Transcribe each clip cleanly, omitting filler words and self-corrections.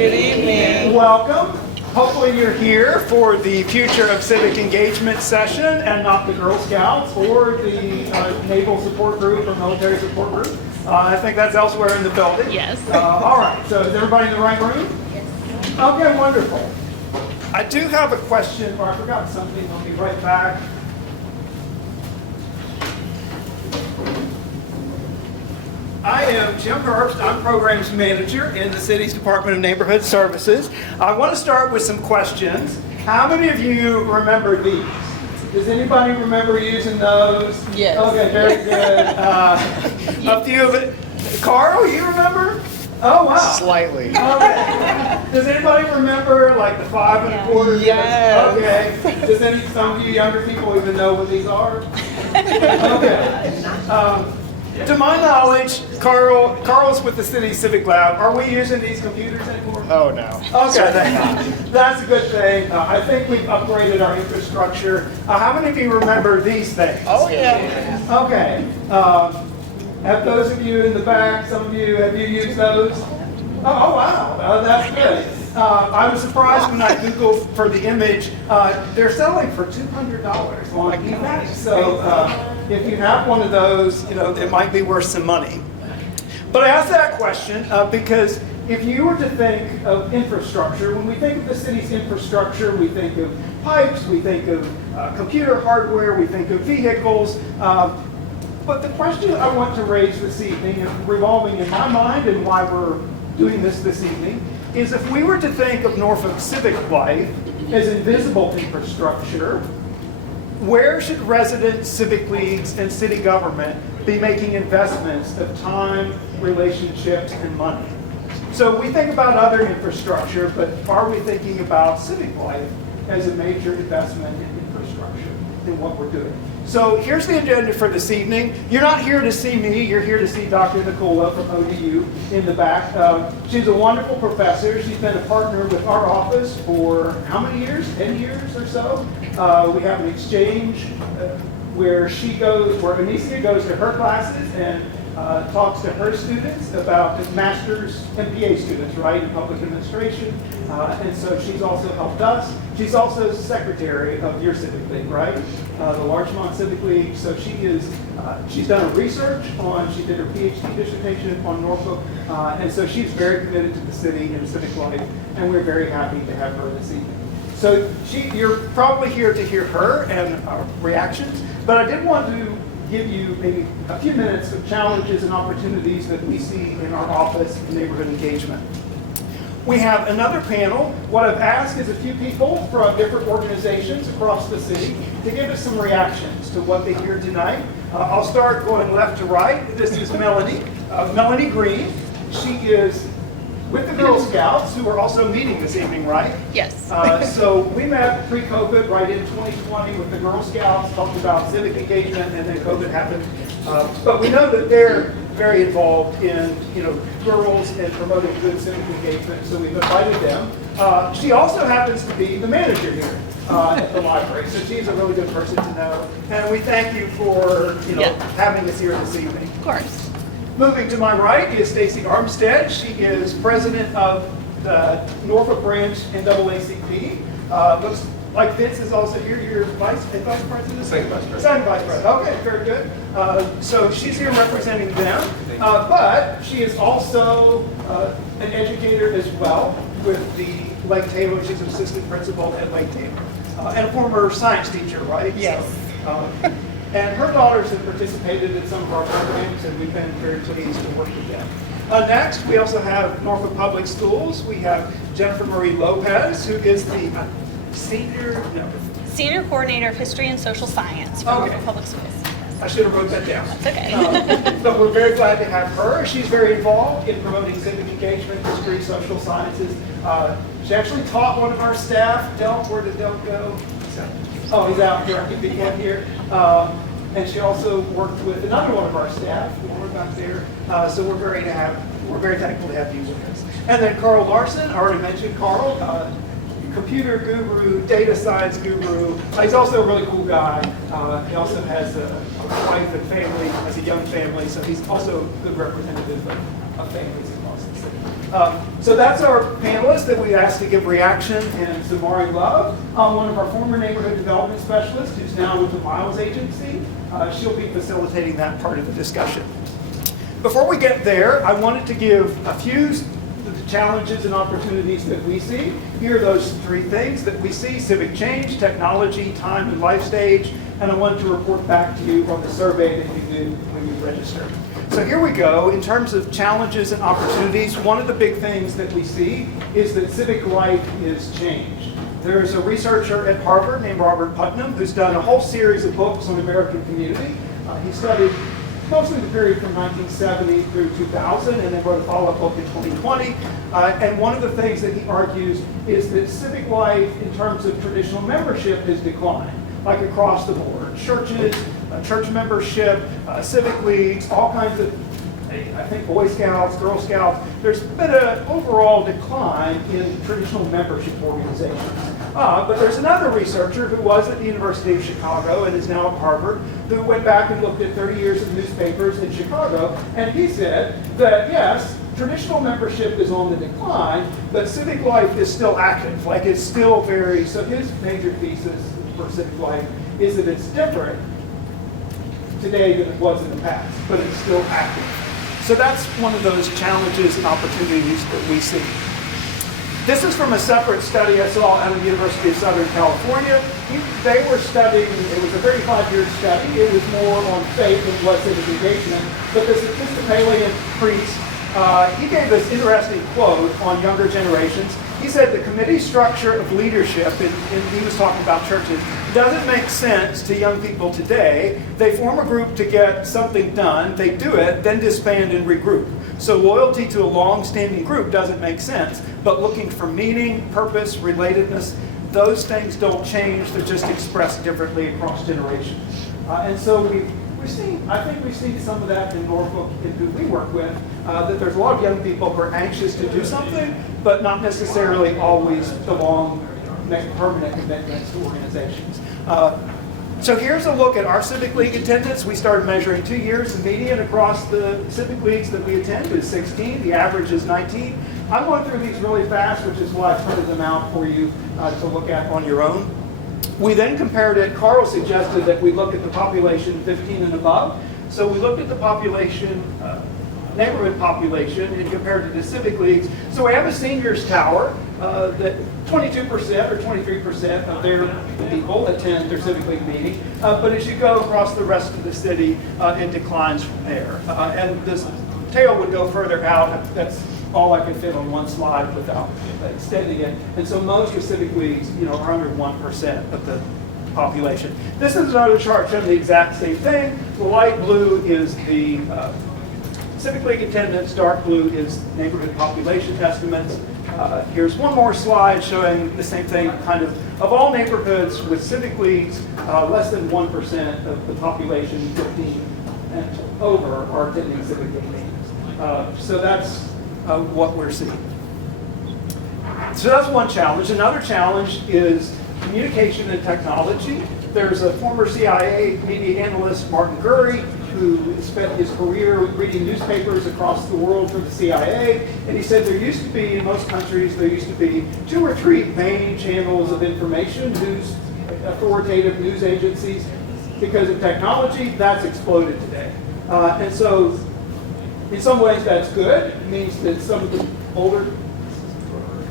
Good evening. Welcome. Hopefully you're here for the Future of Civic Engagement session and not the Girl Scouts or the Naval Support Group or Military Support Group. I think that's elsewhere in the building. Yes. All right, so is everybody in the right room? Yes. Okay, wonderful. I do have a question, or I forgot something. I'll be right back. I am Jim Herbst. I'm Programs Manager in the city's Department of Neighborhood Services. I want to start with some questions. How many of you remember these? Does anybody remember using those? Yes. Okay, very good. A few of it. Carl, you remember? Oh, wow. Slightly. Okay. Does anybody remember like the 5 1/4? Yes. Okay. Does some of you younger people even know what these are? Okay. To my knowledge, Carl's with the City Civic Lab. Are we using these computers anymore? Oh, no. Okay, that's a good thing. I think we've upgraded our infrastructure. How many of you remember these things? Oh, yeah. Okay. Have those of you in the back, some of you, have you used those? Oh wow, that's good. I was surprised when I Googled for the image. They're selling for $200 on eBay. So if you have one of those, you know, it might be worth some money. But I asked that question because if you were to think of infrastructure, when we think of the city's infrastructure, we think of pipes, we think of computer hardware, we think of vehicles. But the question I want to raise this evening, and revolving in my mind and why we're doing this evening, is if we were to think of Norfolk civic life as invisible infrastructure, where should residents, civic leagues, and city government be making investments of time, relationships, and money? So we think about other infrastructure, but are we thinking about civic life as a major investment in infrastructure in what we're doing? So here's the agenda for this evening. You're not here to see me, you're here to see Dr. Nicula from ODU in the back. She's a wonderful professor. She's been a partner with our office for how many years? 10 years or so. We have an exchange where Anicia goes to her classes and talks to her students about master's MPA students, right, in public administration. And so she's also helped us. She's also secretary of your Civic League, right? The Larchmont Civic League. So she's done a research she did her PhD dissertation on Norfolk. And so she's very committed to the city and civic life. And we're very happy to have her this evening. So you're probably here to hear her and our reactions. But I did want to give you maybe a few minutes of challenges and opportunities that we see in our office in neighborhood engagement. We have another panel. What I've asked is a few people from different organizations across the city to give us some reactions to what they hear tonight. I'll start going left to right. This is Melanie Greene. She is with the Girl Scouts, who are also meeting this evening, right? Yes. So we met pre-COVID right in 2020 with the Girl Scouts, talked about civic engagement, and then COVID happened. But we know that they're very involved in, girls and promoting good civic engagement, so we've invited them. She also happens to be the manager here at the library, so she's a really good person to know. And we thank you for, having us here this evening. Of course. Moving to my right is Stacie Armstead. She is president of the Norfolk branch NAACP. Looks like Vince is also here. You're vice president? Second vice president. Second vice president. Okay, very good. So she's here representing them. But she is also an educator as well with the Lake Taylor. She's an assistant principal at Lake Taylor. And a former science teacher, right? Yes. So, and her daughters have participated in some of our programs, and we've been very pleased to work with them. Next, we also have Norfolk Public Schools. We have Jennifer Marie Lopez, who is the Senior Coordinator of History and Social Science for Norfolk Public Schools. I should have wrote that down. That's okay. But we're very glad to have her. She's very involved in promoting civic engagement, history, social sciences. She actually taught one of our staff, where did Del go? Oh, he's out here. He began here. And she also worked with another one of our staff when we're back there. So we're very thankful to have you with us. And then Carl Larsen, I already mentioned Carl. computer guru, data science guru. He's also a really cool guy. He also has a wife and family, has a young family, so he's also a good representative of families across the city. So that's our panelist that we asked to give reaction, and it's Marie Lopez, one of our former neighborhood development specialists who's now with the Miles Agency. She'll be facilitating that part of the discussion. Before we get there, I wanted to give a few of the challenges and opportunities that we see. Here are those three things that we see: civic change, technology, time and life stage, and I wanted to report back to you on the survey that you did when you registered. So here we go. In terms of challenges and opportunities, one of the big things that we see is that civic life is changed. There's a researcher at Harvard named Robert Putnam who's done a whole series of books on American community. He studied mostly the period from 1970 through 2000, and then wrote a follow-up book in 2020. And one of the things that he argues is that civic life, in terms of traditional membership, has declined, like across the board. Churches, church membership, civic leagues, all kinds of, I think, Boy Scouts, Girl Scouts. There's been an overall decline in traditional membership organizations. But there's another researcher who was at the University of Chicago and is now at Harvard, who went back and looked at 30 years of newspapers in Chicago, and he said that, yes, traditional membership is on the decline, but civic life is still active. Like, it's still very, so his major thesis for civic life is that it's different today than it was in the past, but it's still active. So that's one of those challenges and opportunities that we see. This is from a separate study I saw out of the University of Southern California. They were studying, it was a 35-year study. It was more on faith than was civic engagement. But this Episcopalian priest, he gave this interesting quote on younger generations. He said the committee structure of leadership, and he was talking about churches, doesn't make sense to young people today. They form a group to get something done, they do it, then disband and regroup. So loyalty to a long-standing group doesn't make sense, but looking for meaning, purpose, relatedness, those things don't change, they're just expressed differently across generations. And so we've seen, I think we've seen some of that in Norfolk and who we work with, that there's a lot of young people who are anxious to do something, but not necessarily always the long, permanent commitments to organizations. So here's a look at our Civic League attendance. We started measuring 2 years. The median across the Civic Leagues that we attend is 16. The average is 19. I'm going through these really fast, which is why I printed them out for you to look at on your own. We then compared it. Carl suggested that we look at the population 15 and above. So we looked at the population, neighborhood population, and compared it to Civic Leagues. So we have a seniors tower that 22% or 23% of their people attend their Civic League meeting. But as you go across the rest of the city, it declines from there. And this tail would go further out. That's all I could fit on one slide without extending it. And so most of Civic Leagues, are under 1% of the population. This is another chart showing the exact same thing. The light blue is the Civic League attendance, dark blue is neighborhood population estimates. Here's one more slide showing the same thing, kind of all neighborhoods with Civic Leagues, less than 1% of the population, 15 and over, are attending Civic League meetings. So that's what we're seeing. So that's one challenge. Another challenge is communication and technology. There's a former CIA media analyst, Martin Gurry, who spent his career reading newspapers across the world for the CIA, and he said there used to be, in most countries, there used to be 2 or 3 main channels of information, authoritative news agencies. Because of technology, that's exploded today. And so, in some ways, that's good. It means that some of the older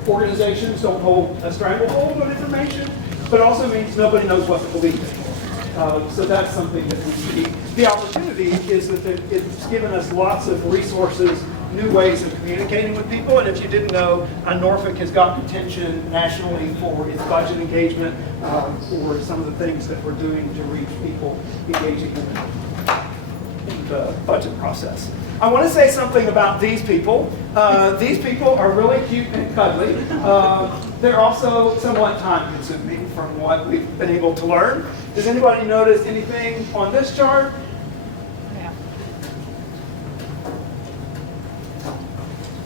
organizations don't hold a stranglehold on information, but also means nobody knows what to believe anymore. So that's something that we see. The opportunity is that it's given us lots of resources, new ways of communicating with people. And if you didn't know, Norfolk has gotten attention nationally for its budget engagement, for some of the things that we're doing to reach people engaging in the budget process. I want to say something about these people. These people are really cute and cuddly. They're also somewhat time-consuming from what we've been able to learn. Does anybody notice anything on this chart?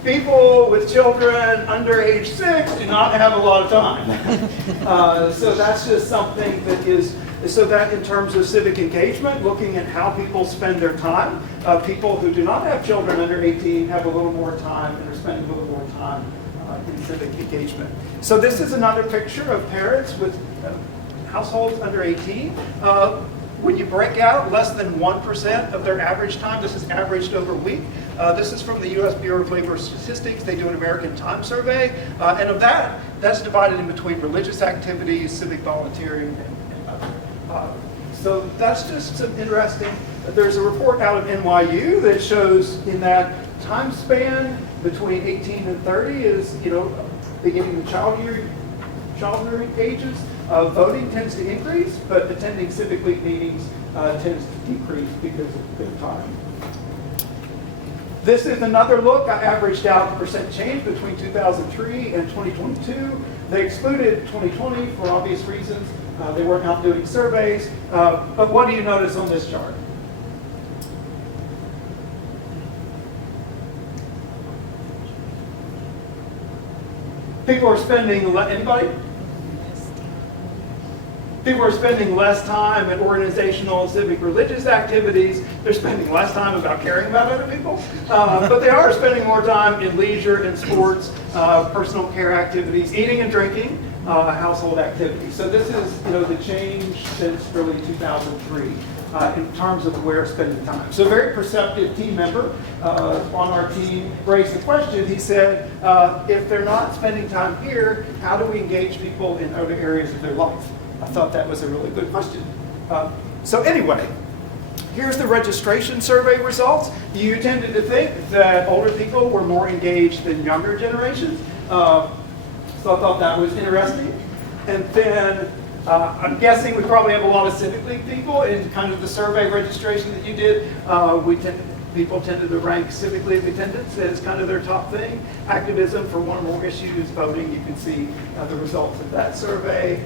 People with children under age 6 do not have a lot of time. So that's just something that is, so that in terms of civic engagement, looking at how people spend their time, people who do not have children under 18 have a little more time and are spending a little more time in civic engagement. So this is another picture of parents with households under 18. When you break out less than 1% of their average time, this is averaged over a week. This is from the U.S. Bureau of Labor Statistics. They do an American Time survey. And of that, that's divided in between religious activities, civic volunteering, and other. So that's just some interesting. There's a report out of NYU that shows in that time span between 18 and 30 is, beginning the childhood ages. Voting tends to increase, but attending Civic League meetings tends to decrease because of their time. This is another look. I averaged out the percent change between 2003 and 2022. They excluded 2020 for obvious reasons. They weren't out doing surveys. But what do you notice on this chart? People are spending, anybody? People are spending less time at organizational, civic, religious activities. They're spending less time about caring about other people. But they are spending more time in leisure and sports, personal care activities, eating and drinking, household activities. So this is, the change since really 2003 in terms of where spending time. So a very perceptive team member on our team raised the question. He said, if they're not spending time here, how do we engage people in other areas of their life? I thought that was a really good question. So anyway, here's the registration survey results. You tended to think that older people were more engaged than younger generations. So I thought that was interesting. And then I'm guessing we probably have a lot of Civic League people in kind of the survey registration that you did. People tended to rank Civic League attendance as kind of their top thing. Activism for one or more issues, voting, you can see the results of that survey.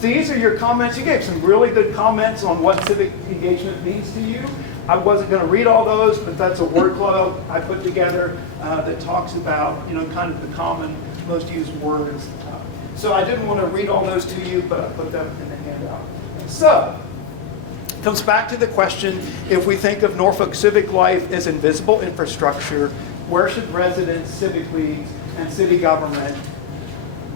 These are your comments. You gave some really good comments on what civic engagement means to you. I wasn't going to read all those, but that's a word cloud I put together that talks about, kind of the common, most used words. So I didn't want to read all those to you, but I put them in the handout. So it comes back to the question, if we think of Norfolk civic life as invisible infrastructure, where should residents, civic leagues, and city government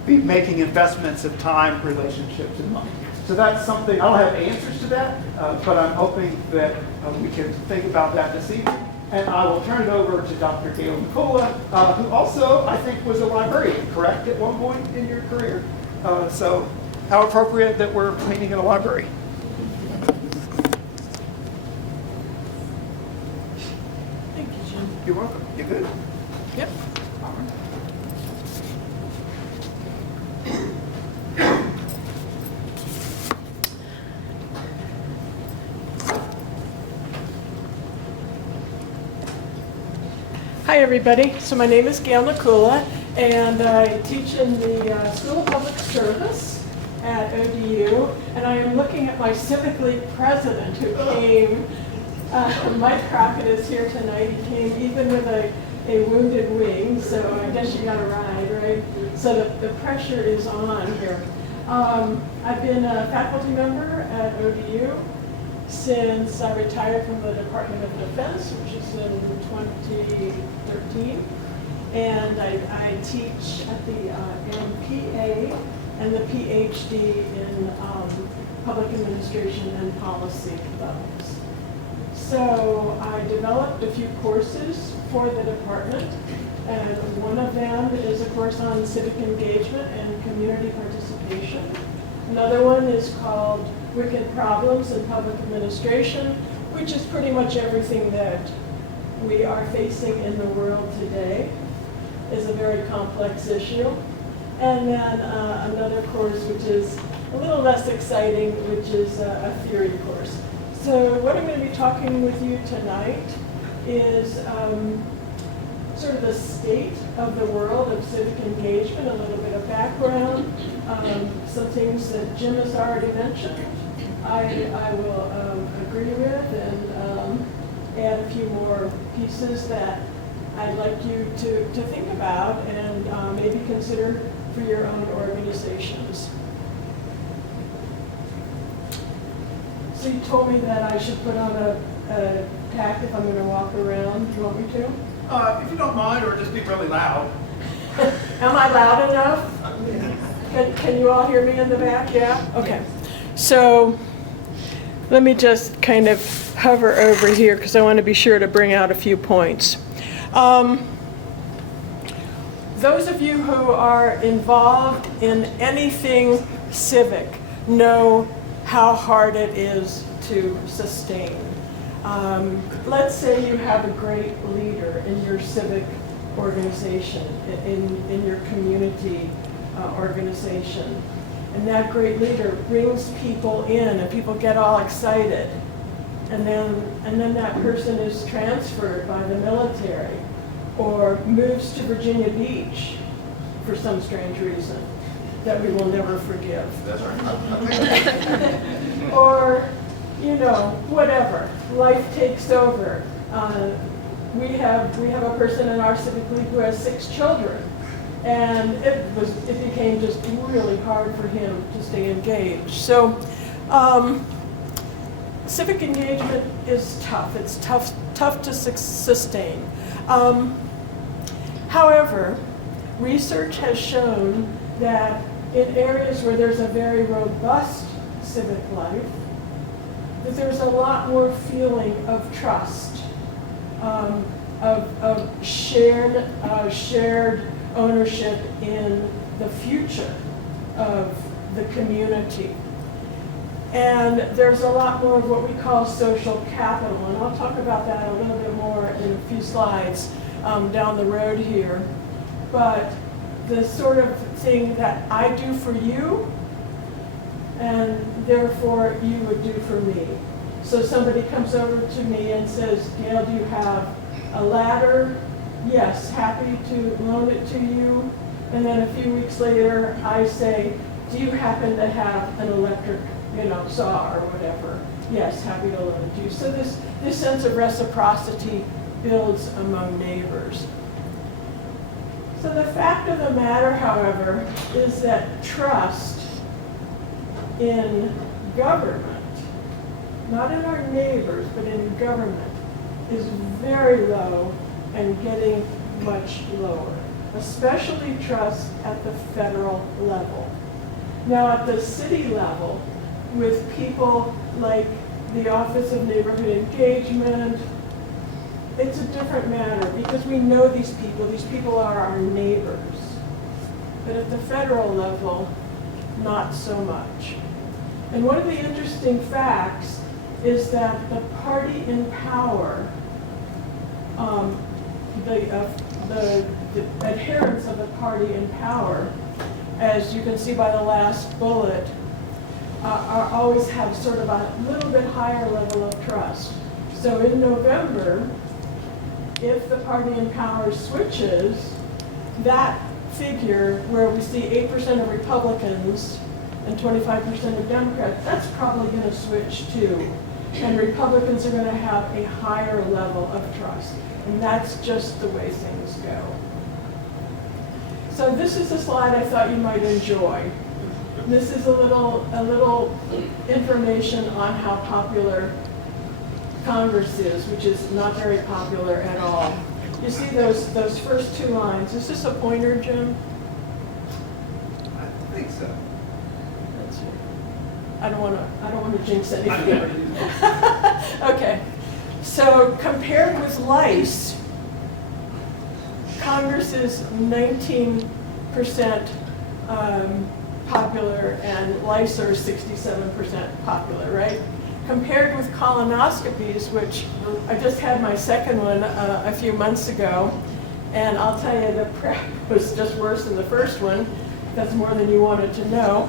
be making investments of time, relationships, and money? So that's something, I don't have answers to that, but I'm hoping that we can think about that this evening. And I will turn it over to Dr. Gail Nicula, who also, I think, was a librarian, correct, at one point in your career. So how appropriate that we're cleaning in a library. Thank you, Jim. You're welcome. You good? Yep. Hi, everybody. So my name is Gail Nicula, and I teach in the School of Public Service at ODU, and I am looking at my Civic League president who came. Mike Crockett is here tonight. He came even with a wounded wing, so I guess you got a ride, right? So the pressure is on here. I've been a faculty member at ODU since I retired from the Department of Defense, which is in 2013. And I teach at the MPA and the PhD in Public Administration and Policy levels. So I developed a few courses for the department, and one of them is a course on civic engagement and community participation. Another one is called Wicked Problems in Public Administration, which is pretty much everything that we are facing in the world today. Is a very complex issue. And then another course which is a little less exciting, which is a theory course. So what I'm going to be talking with you tonight is sort of the state of the world of civic engagement, a little bit of background, some things that Jim has already mentioned. I will agree with and add a few more pieces that I'd like you to think about and maybe consider for your own organizations. So you told me that I should put on a pack if I'm going to walk around. Do you want me to? If you don't mind, or just be really loud. Am I loud enough? Can you all hear me in the back? Yeah? Okay. So let me just kind of hover over here because I want to be sure to bring out a few points. Those of you who are involved in anything civic know how hard it is to sustain. Let's say you have a great leader in your civic organization, in your community organization, and that great leader brings people in and people get all excited, and then that person is transferred by the military or moves to Virginia Beach for some strange reason that we will never forgive. That's right. Or, whatever. Life takes over. We have a person in our civic league who has 6 children, and it became just really hard for him to stay engaged. So, civic engagement is tough. It's tough to sustain. However, research has shown that in areas where there's a very robust civic life, that there's a lot more feeling of trust, of shared ownership in the future of the community. And there's a lot more of what we call social capital, and I'll talk about that a little bit more in a few slides down the road here. But the sort of thing that I do for you, and therefore you would do for me. So somebody comes over to me and says, Gail, do you have a ladder? Yes, happy to loan it to you. And then a few weeks later, I say, do you happen to have an electric, saw or whatever? Yes, happy to loan it to you. So this sense of reciprocity builds among neighbors. So the fact of the matter, however, is that trust in government, not in our neighbors, but in government, is very low and getting much lower, especially trust at the federal level. Now at the city level, with people like the Office of Neighborhood Engagement, it's a different matter because we know these people are our neighbors. But at the federal level, not so much. And one of the interesting facts is that the party in power, the adherents of the party in power, as you can see by the last bullet, always have sort of a little bit higher level of trust. So in November, if the party in power switches, that figure where we see 8% of Republicans and 25% of Democrats, that's probably going to switch too. And Republicans are going to have a higher level of trust. And that's just the way things go. So this is a slide I thought you might enjoy. This is a little information on how popular Congress is, which is not very popular at all. You see those first 2 lines. Is this a pointer, Jim? I think so. That's it. I don't want to jinx anything. Okay. So compared with lice, Congress is 19% popular and lice are 67% popular, right? Compared with colonoscopies, which I just had my second one a few months ago, and I'll tell you the prep was just worse than the first one. That's more than you wanted to know.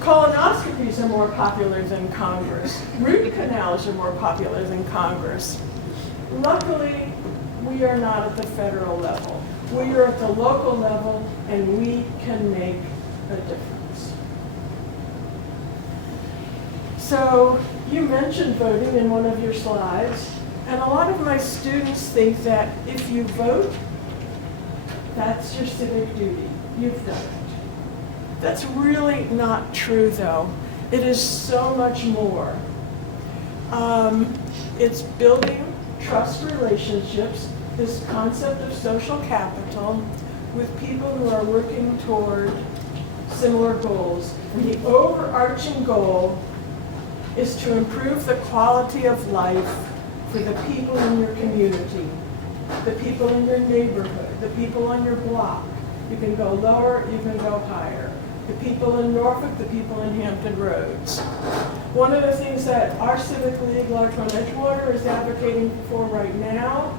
Colonoscopies are more popular than Congress. Root canals are more popular than Congress. Luckily, we are not at the federal level. We are at the local level, and we can make a difference. So you mentioned voting in one of your slides. And a lot of my students think that if you vote, that's your civic duty. You've done it. That's really not true, though. It is so much more. It's building trust relationships, this concept of social capital, with people who are working toward similar goals. And the overarching goal is to improve the quality of life for the people in your community, the people in your neighborhood, the people on your block. You can go lower, you can go higher. The people in Norfolk, the people in Hampton Roads. One of the things that our Civic League, Larchmont Edgewater, is advocating for right now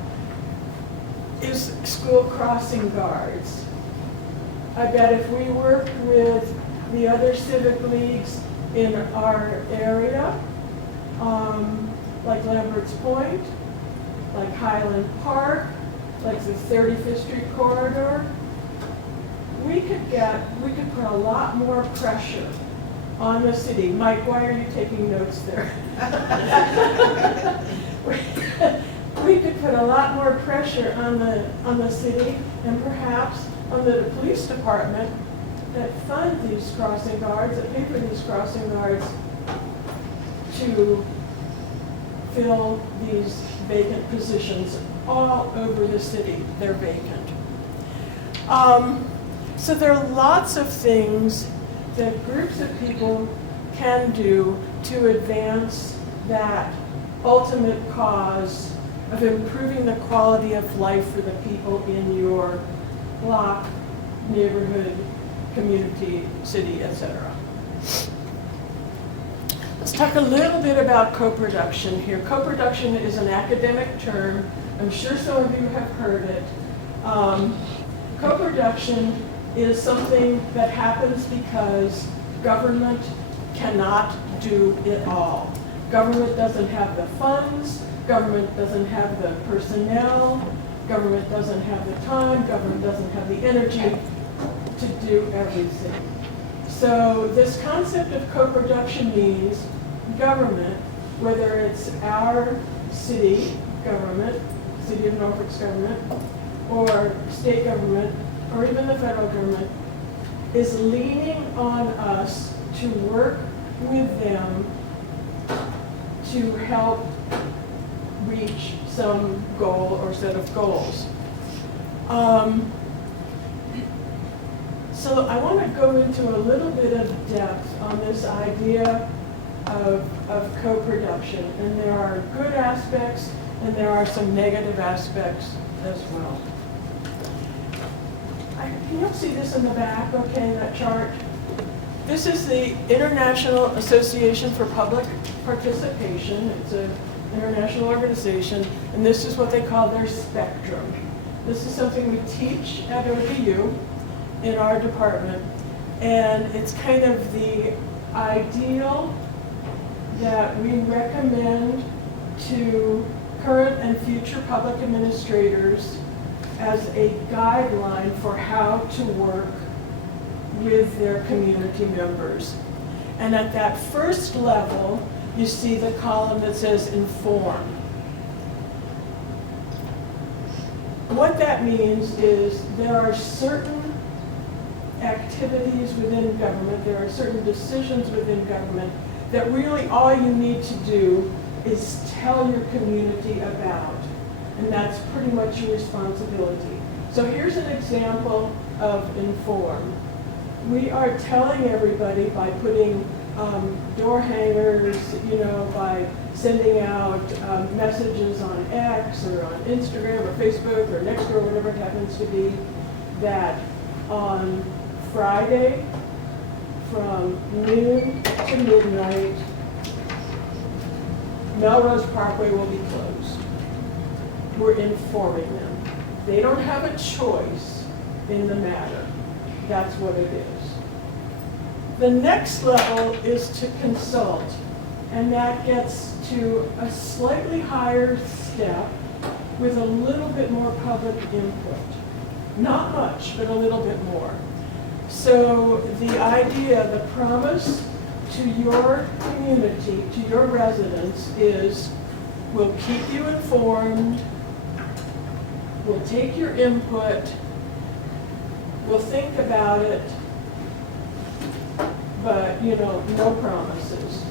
is school crossing guards. I bet if we work with the other civic leagues in our area, like Lambert's Point, like Highland Park, like the 35th Street corridor, we could put a lot more pressure on the city. Mike, why are you taking notes there? We could put a lot more pressure on the city and perhaps on the police department that fund these crossing guards, that pay for these crossing guards to fill these vacant positions all over the city. They're vacant. So there are lots of things that groups of people can do to advance that ultimate cause of improving the quality of life for the people in your block, neighborhood, community, city, etc. Let's talk a little bit about co-production here. Co-production is an academic term. I'm sure some of you have heard it. Co-production is something that happens because government cannot do it all. Government doesn't have the funds, government doesn't have the personnel, government doesn't have the time, government doesn't have the energy to do everything. So this concept of co-production means government, whether it's our city government, City of Norfolk's government, or state government, or even the federal government, is leaning on us to work with them to help reach some goal or set of goals. So I want to go into a little bit of depth on this idea of co-production. And there are good aspects and there are some negative aspects as well. Can you see this in the back, okay, that chart? This is the International Association for Public Participation. It's an international organization, and this is what they call their spectrum. This is something we teach at ODU in our department, and it's kind of the ideal that we recommend to current and future public administrators as a guideline for how to work with their community members. And at that first level, you see the column that says inform. What that means is there are certain activities within government, there are certain decisions within government that really all you need to do is tell your community about. And that's pretty much your responsibility. So here's an example of inform. We are telling everybody by putting door hangers, by sending out messages on X or on Instagram or Facebook or Nextdoor, whatever it happens to be, that on Friday from noon to midnight, Melrose Parkway will be closed. We're informing them. They don't have a choice in the matter. That's what it is. The next level is to consult, and that gets to a slightly higher step with a little bit more public input. Not much, but a little bit more. So the idea, the promise to your community, to your residents is We'll keep you informed. We'll take your input. We'll think about it. But, no promises.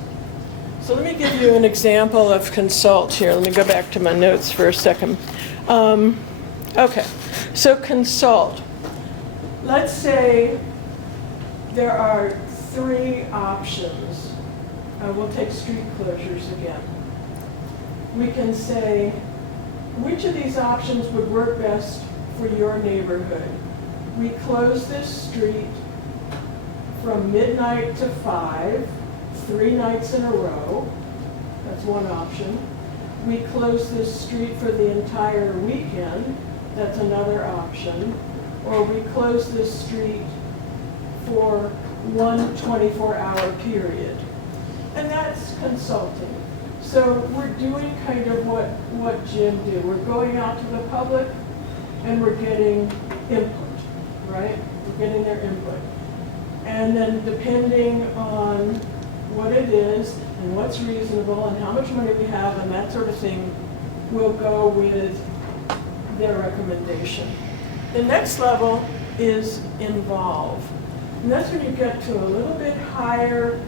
So let me give you an example of consult here. Let me go back to my notes for a second. Okay, so consult. Let's say there are 3 options. We'll take street closures again. We can say, which of these options would work best for your neighborhood? We close this street from midnight to 5, 3 nights in a row. That's one option. We close this street for the entire weekend. That's another option. Or we close this street for one 24-hour period. And that's consulting. So we're doing kind of what Jim did. We're going out to the public and we're getting input, right? We're getting their input. And then depending on what it is and what's reasonable and how much money we have and that sort of thing, we'll go with their recommendation. The next level is involve. And that's when you get to a little bit higher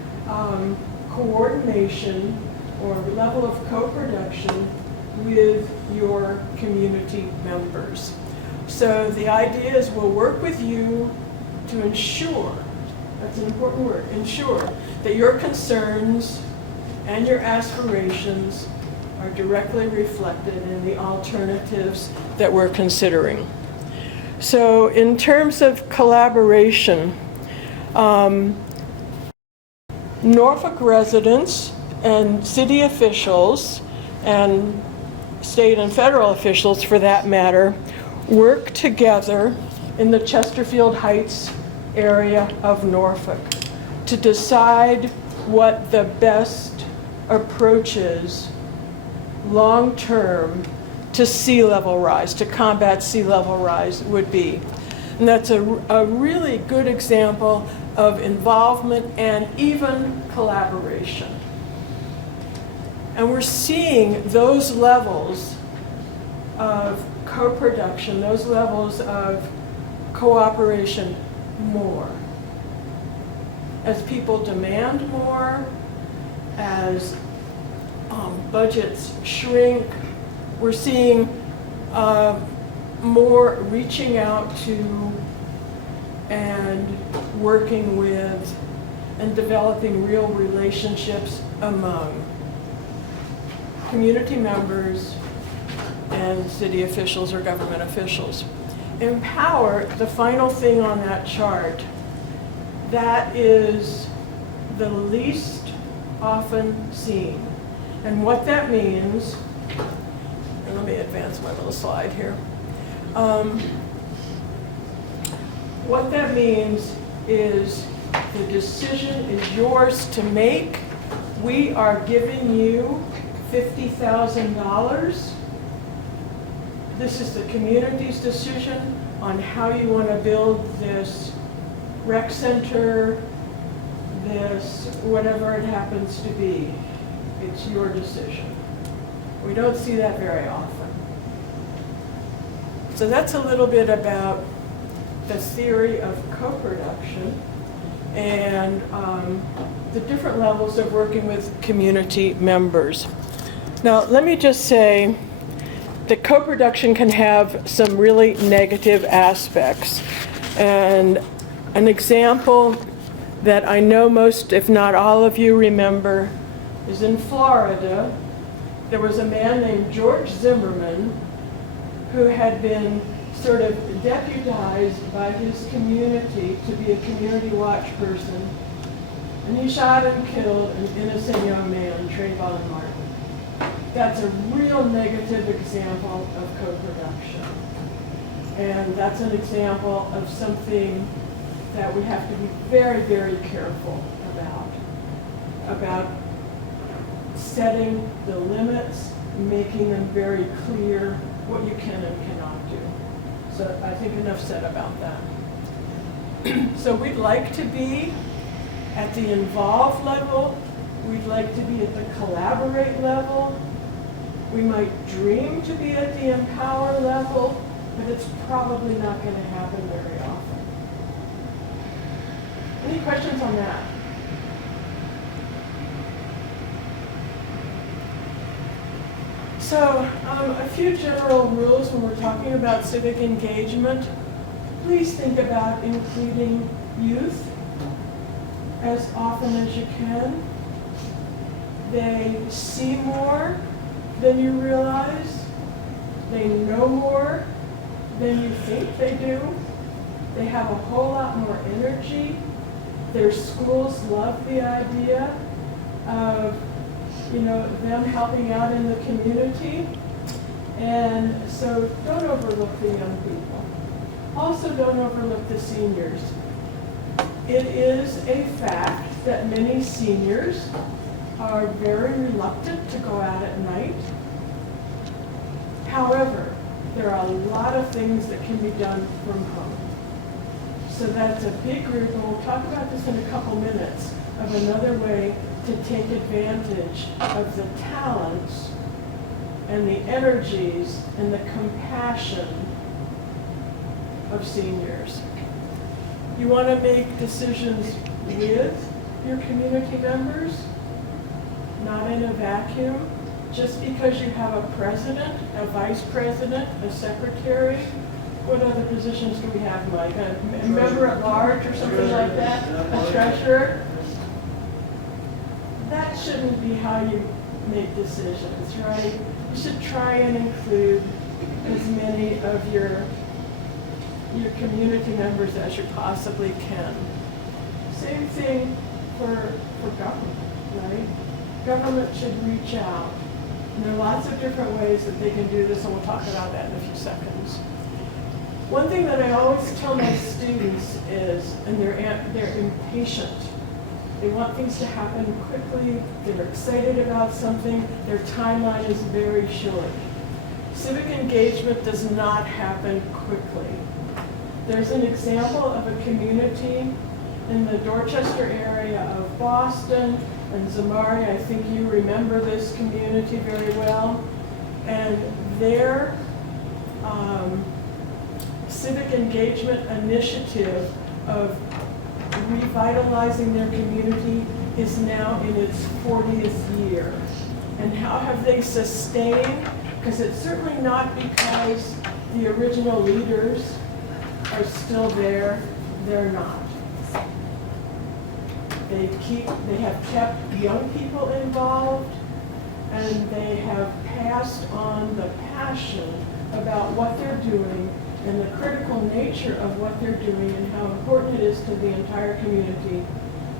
coordination or level of co-production with your community members. So the idea is we'll work with you to ensure, that's an important word, ensure that your concerns and your aspirations are directly reflected in the alternatives that we're considering. So in terms of collaboration, Norfolk residents and city officials and state and federal officials, for that matter, work together in the Chesterfield Heights area of Norfolk to decide what the best approach is long-term to sea level rise, to combat sea level rise would be. And that's a really good example of involvement and even collaboration. And we're seeing those levels of co-production, those levels of cooperation more. As people demand more, as budgets shrink, we're seeing more reaching out to and working with and developing real relationships among community members and city officials or government officials. Empower, the final thing on that chart, that is the least often seen. And what that means, and let me advance my little slide here. What that means is the decision is yours to make. We are giving you $50,000. This is the community's decision on how you want to build this rec center, this whatever it happens to be. It's your decision. We don't see that very often. So that's a little bit about the theory of co-production and the different levels of working with community members. Now, let me just say that co-production can have some really negative aspects. And an example that I know most, if not all of you remember, is in Florida. There was a man named George Zimmerman who had been sort of deputized by his community to be a community watch person. And he shot and killed an innocent young man, Trayvon Martin. That's a real negative example of co-production. And that's an example of something that we have to be very, very careful about setting the limits, making them very clear what you can and cannot do. So I think enough said about that. So we'd like to be at the involve level. We'd like to be at the collaborate level. We might dream to be at the empower level, but it's probably not going to happen very often. Any questions on that? So, a few general rules when we're talking about civic engagement. Please think about including youth as often as you can. They see more than you realize. They know more than you think they do. They have a whole lot more energy. Their schools love the idea of, them helping out in the community. And so don't overlook the young people. Also don't overlook the seniors. It is a fact that many seniors are very reluctant to go out at night. However, there are a lot of things that can be done from home. So that's a big group, and we'll talk about this in a couple minutes, of another way to take advantage of the talents and the energies and the compassion of seniors. You want to make decisions with your community members, not in a vacuum. Just because you have a president, a vice president, a secretary, what other positions do we have, Mike? A member at large or something like that? A treasurer? That shouldn't be how you make decisions, right? You should try and include as many of your community members as you possibly can. Same thing for government, right? Government should reach out. And there are lots of different ways that they can do this, and we'll talk about that in a few seconds. One thing that I always tell my students is, and they're impatient. They want things to happen quickly. They're excited about something. Their timeline is very short. Civic engagement does not happen quickly. There's an example of a community in the Dorchester area of Boston and Zamari. I think you remember this community very well. And their civic engagement initiative of revitalizing their community is now in its 40th year. And how have they sustained? Because it's certainly not because the original leaders are still there. They're not. They have kept young people involved, and they have passed on the passion about what they're doing and the critical nature of what they're doing and how important it is to the entire community,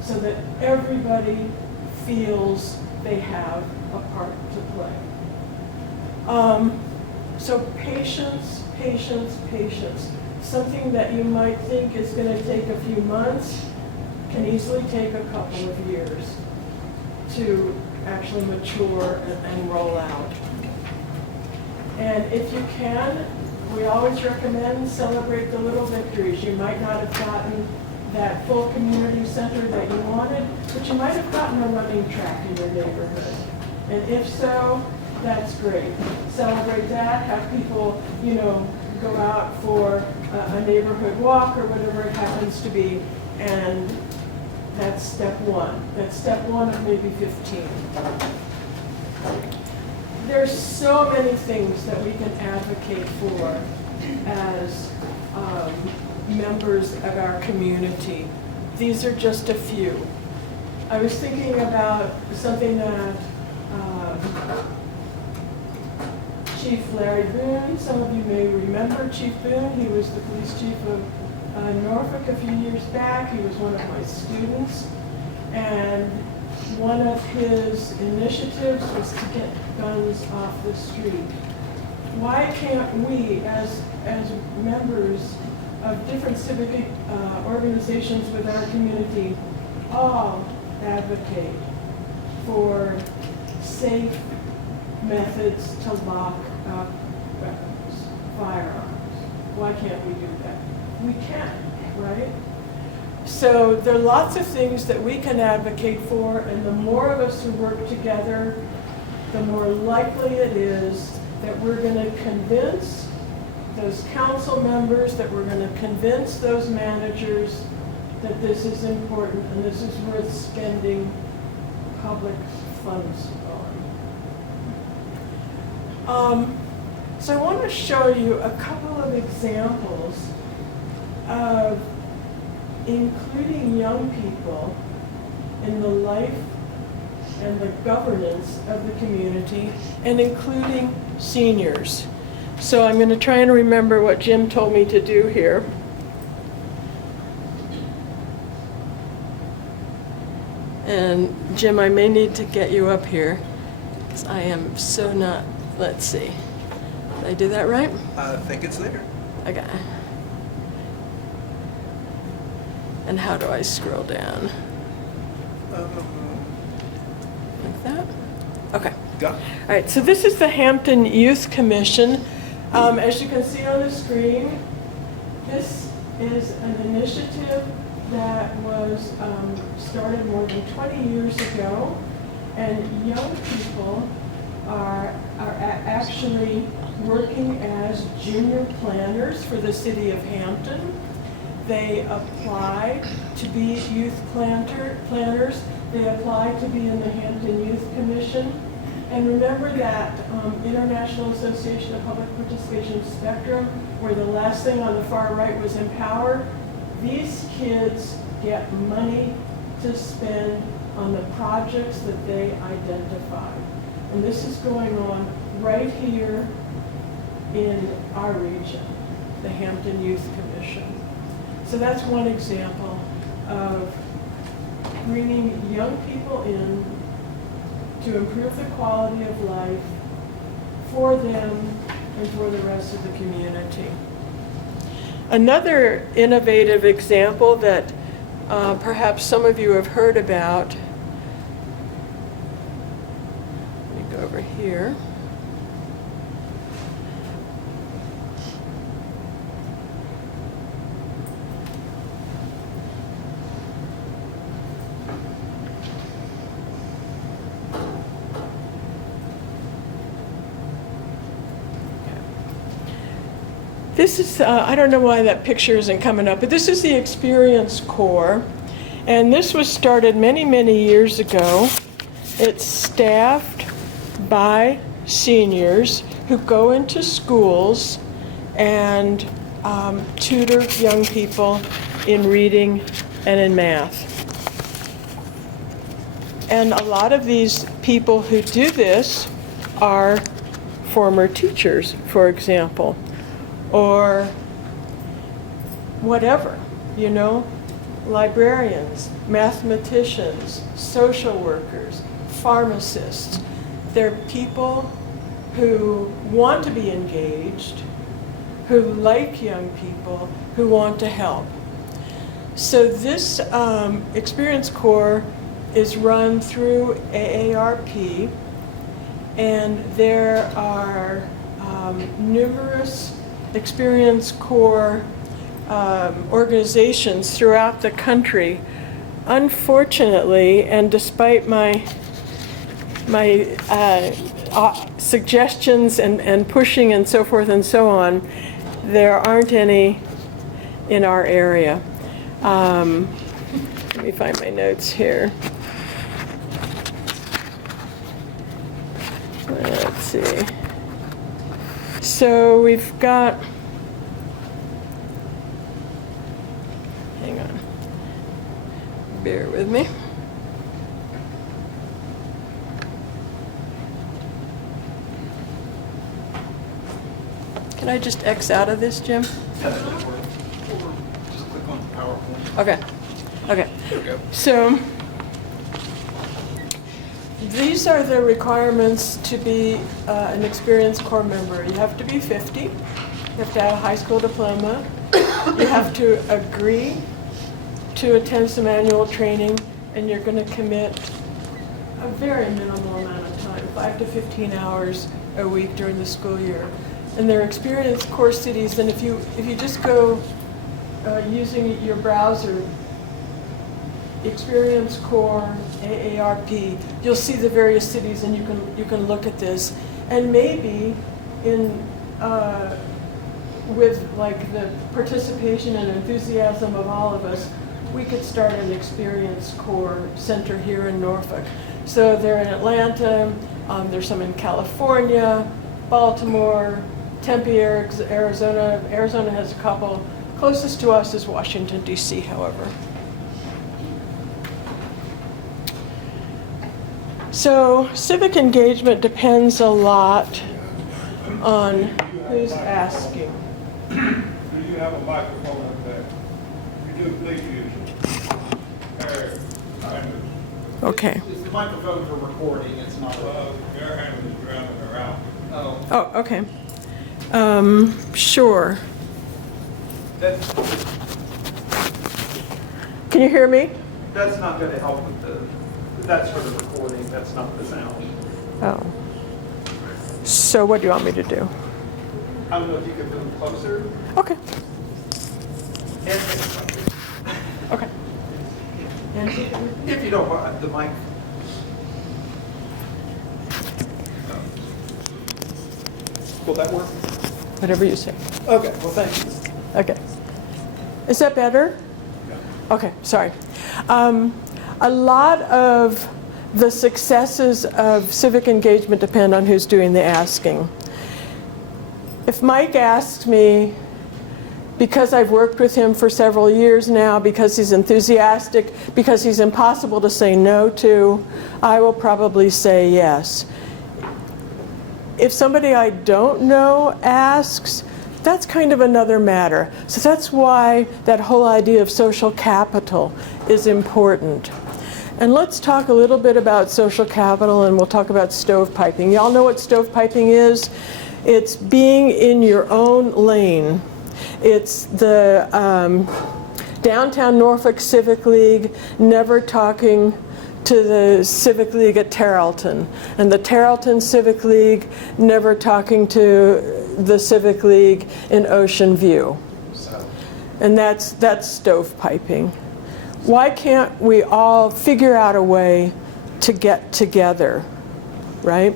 so that everybody feels they have a part to play. So patience, patience, patience. Something that you might think is going to take a few months can easily take a couple of years to actually mature and roll out. And if you can, we always recommend celebrate the little victories. You might not have gotten that full community center that you wanted, but you might have gotten a running track in your neighborhood. And if so, that's great. Celebrate that, have people, go out for a neighborhood walk or whatever it happens to be, and that's step one. That's step one of maybe 15. There's so many things that we can advocate for as members of our community. These are just a few. I was thinking about something that Chief Larry Boone, some of you may remember Chief Boone. He was the police chief of Norfolk a few years back. He was one of my students. And one of his initiatives was to get guns off the street. Why can't we, as members of different civic organizations with our community, all advocate for safe methods to lock up weapons, firearms? Why can't we do that? We can, right? So there are lots of things that we can advocate for, and the more of us who work together, the more likely it is that we're going to convince those council members, that we're going to convince those managers that this is important and this is worth spending public funds on. So I want to show you a couple of examples of including young people in the life and the governance of the community, and including seniors. So I'm going to try and remember what Jim told me to do here. And Jim, I may need to get you up here, because I am so not, let's see. Did I do that right? I think it's there. Okay. And how do I scroll down? Like that? Okay. Got it. All right, so this is the Hampton Youth Commission. As you can see on the screen, this is an initiative that was started more than 20 years ago, and young people are actually working as junior planners for the city of Hampton. They apply to be youth planners. They apply to be in the Hampton Youth Commission. And remember that International Association of Public Participation Spectrum, where the last thing on the far right was empower. These kids get money to spend on the projects that they identify. And this is going on right here in our region, the Hampton Youth Commission. So that's one example of bringing young people in to improve the quality of life for them and for the rest of the community. Another innovative example that perhaps some of you have heard about, let me go over here. This is, I don't know why that picture isn't coming up, but this is the Experience Corps. And this was started many, many years ago. It's staffed by seniors who go into schools and tutor young people in reading and in math. And a lot of these people who do this are former teachers, for example, or whatever, you know, librarians, mathematicians, social workers, pharmacists. They're people who want to be engaged, who like young people, who want to help. So this Experience Corps is run through AARP, and there are numerous Experience Corps organizations throughout the country. Unfortunately, and despite my suggestions and pushing and so forth and so on, there aren't any in our area. Let me find my notes here. Let's see. So we've got, hang on, bear with me. Can I just X out of this, Jim? Just click on PowerPoint. Okay, okay. There we go. So these are the requirements to be an Experience Corps member. You have to be 50. You have to have a high school diploma. You have to agree to attend some annual training, and you're going to commit a very minimal amount of time, 5 to 15 hours a week during the school year. And they're Experience Corps cities, and if you just go using your browser, Experience Corps, AARP. You'll see the various cities, and you can look at this, and maybe in with like the participation and enthusiasm of all of us, we could start an Experience Corps center here in Norfolk. So they're in Atlanta, there's some in California, Baltimore, Tempe, Arizona. Arizona has a couple. Closest to us is Washington, D.C., however. So civic engagement depends a lot on who's asking. Do you have a microphone up there? If you do, please use it. Okay. It's the microphone for recording, it's not. Your hand is drowning around. Oh, okay. Sure. Can you hear me? That's not going to help with that's for the recording, that's not the sound. Oh. So what do you want me to do? I don't know if you could move closer. Okay. And Okay. if you don't mind, the mic. Will that work? Whatever you say. Okay, well, thank you. Okay. Is that better? Okay, sorry. A lot of the successes of civic engagement depend on who's doing the asking. If Mike asked me, because I've worked with him for several years now, because he's enthusiastic, because he's impossible to say no to, I will probably say yes. If somebody I don't know asks, that's kind of another matter. So that's why that whole idea of social capital is important. And let's talk a little bit about social capital, and we'll talk about stovepiping. Y'all know what stovepiping is? It's being in your own lane. It's the downtown Norfolk Civic League never talking to the Civic League at Tarleton, and the Tarleton Civic League never talking to the Civic League in Ocean View. And that's stovepiping. Why can't we all figure out a way to get together, right?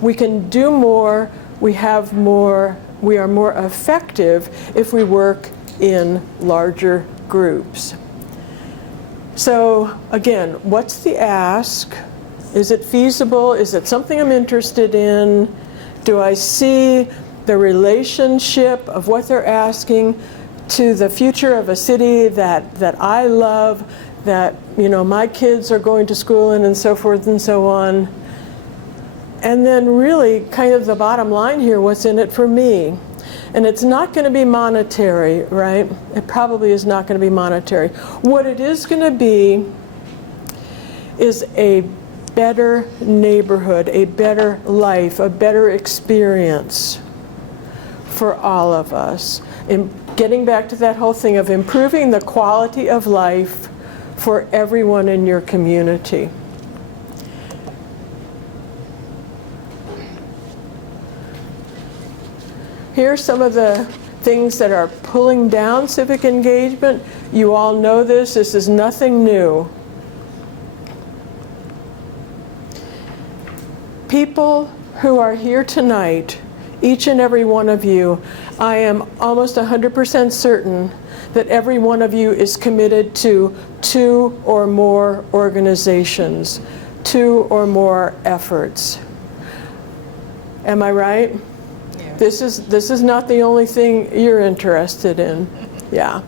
We can do more, we have more, we are more effective if we work in larger groups. So again, what's the ask? Is it feasible? Is it something I'm interested in? Do I see the relationship of what they're asking to the future of a city that I love, that my kids are going to school in, and so forth and so on? And then really kind of the bottom line here, what's in it for me? And it's not going to be monetary, right? It probably is not going to be monetary. What it is going to be is a better neighborhood, a better life, a better experience for all of us. And getting back to that whole thing of improving the quality of life for everyone in your community. Here are some of the things that are pulling down civic engagement. You all know this. This is nothing new. People who are here tonight, each and every one of you, I am almost 100% certain that every one of you is committed to 2 or more organizations, 2 or more efforts. Am I right? This is not the only thing you're interested in. Yeah.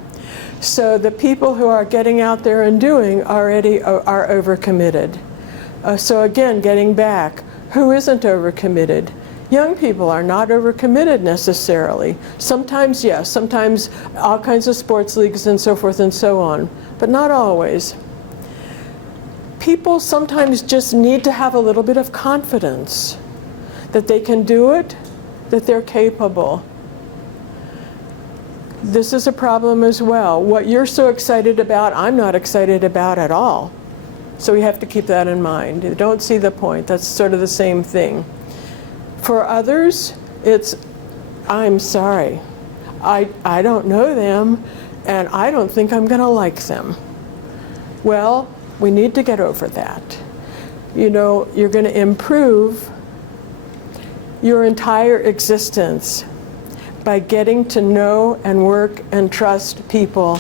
So the people who are getting out there and doing already are overcommitted. So again, getting back, who isn't overcommitted? Young people are not overcommitted necessarily. Sometimes, yes, sometimes all kinds of sports leagues and so forth and so on, but not always. People sometimes just need to have a little bit of confidence that they can do it, that they're capable. This is a problem as well. What you're so excited about, I'm not excited about at all. So we have to keep that in mind. You don't see the point. That's sort of the same thing. For others, it's, I'm sorry. I don't know them. and I don't think I'm going to like them. Well, we need to get over that. You know, you're going to improve your entire existence by getting to know and work and trust people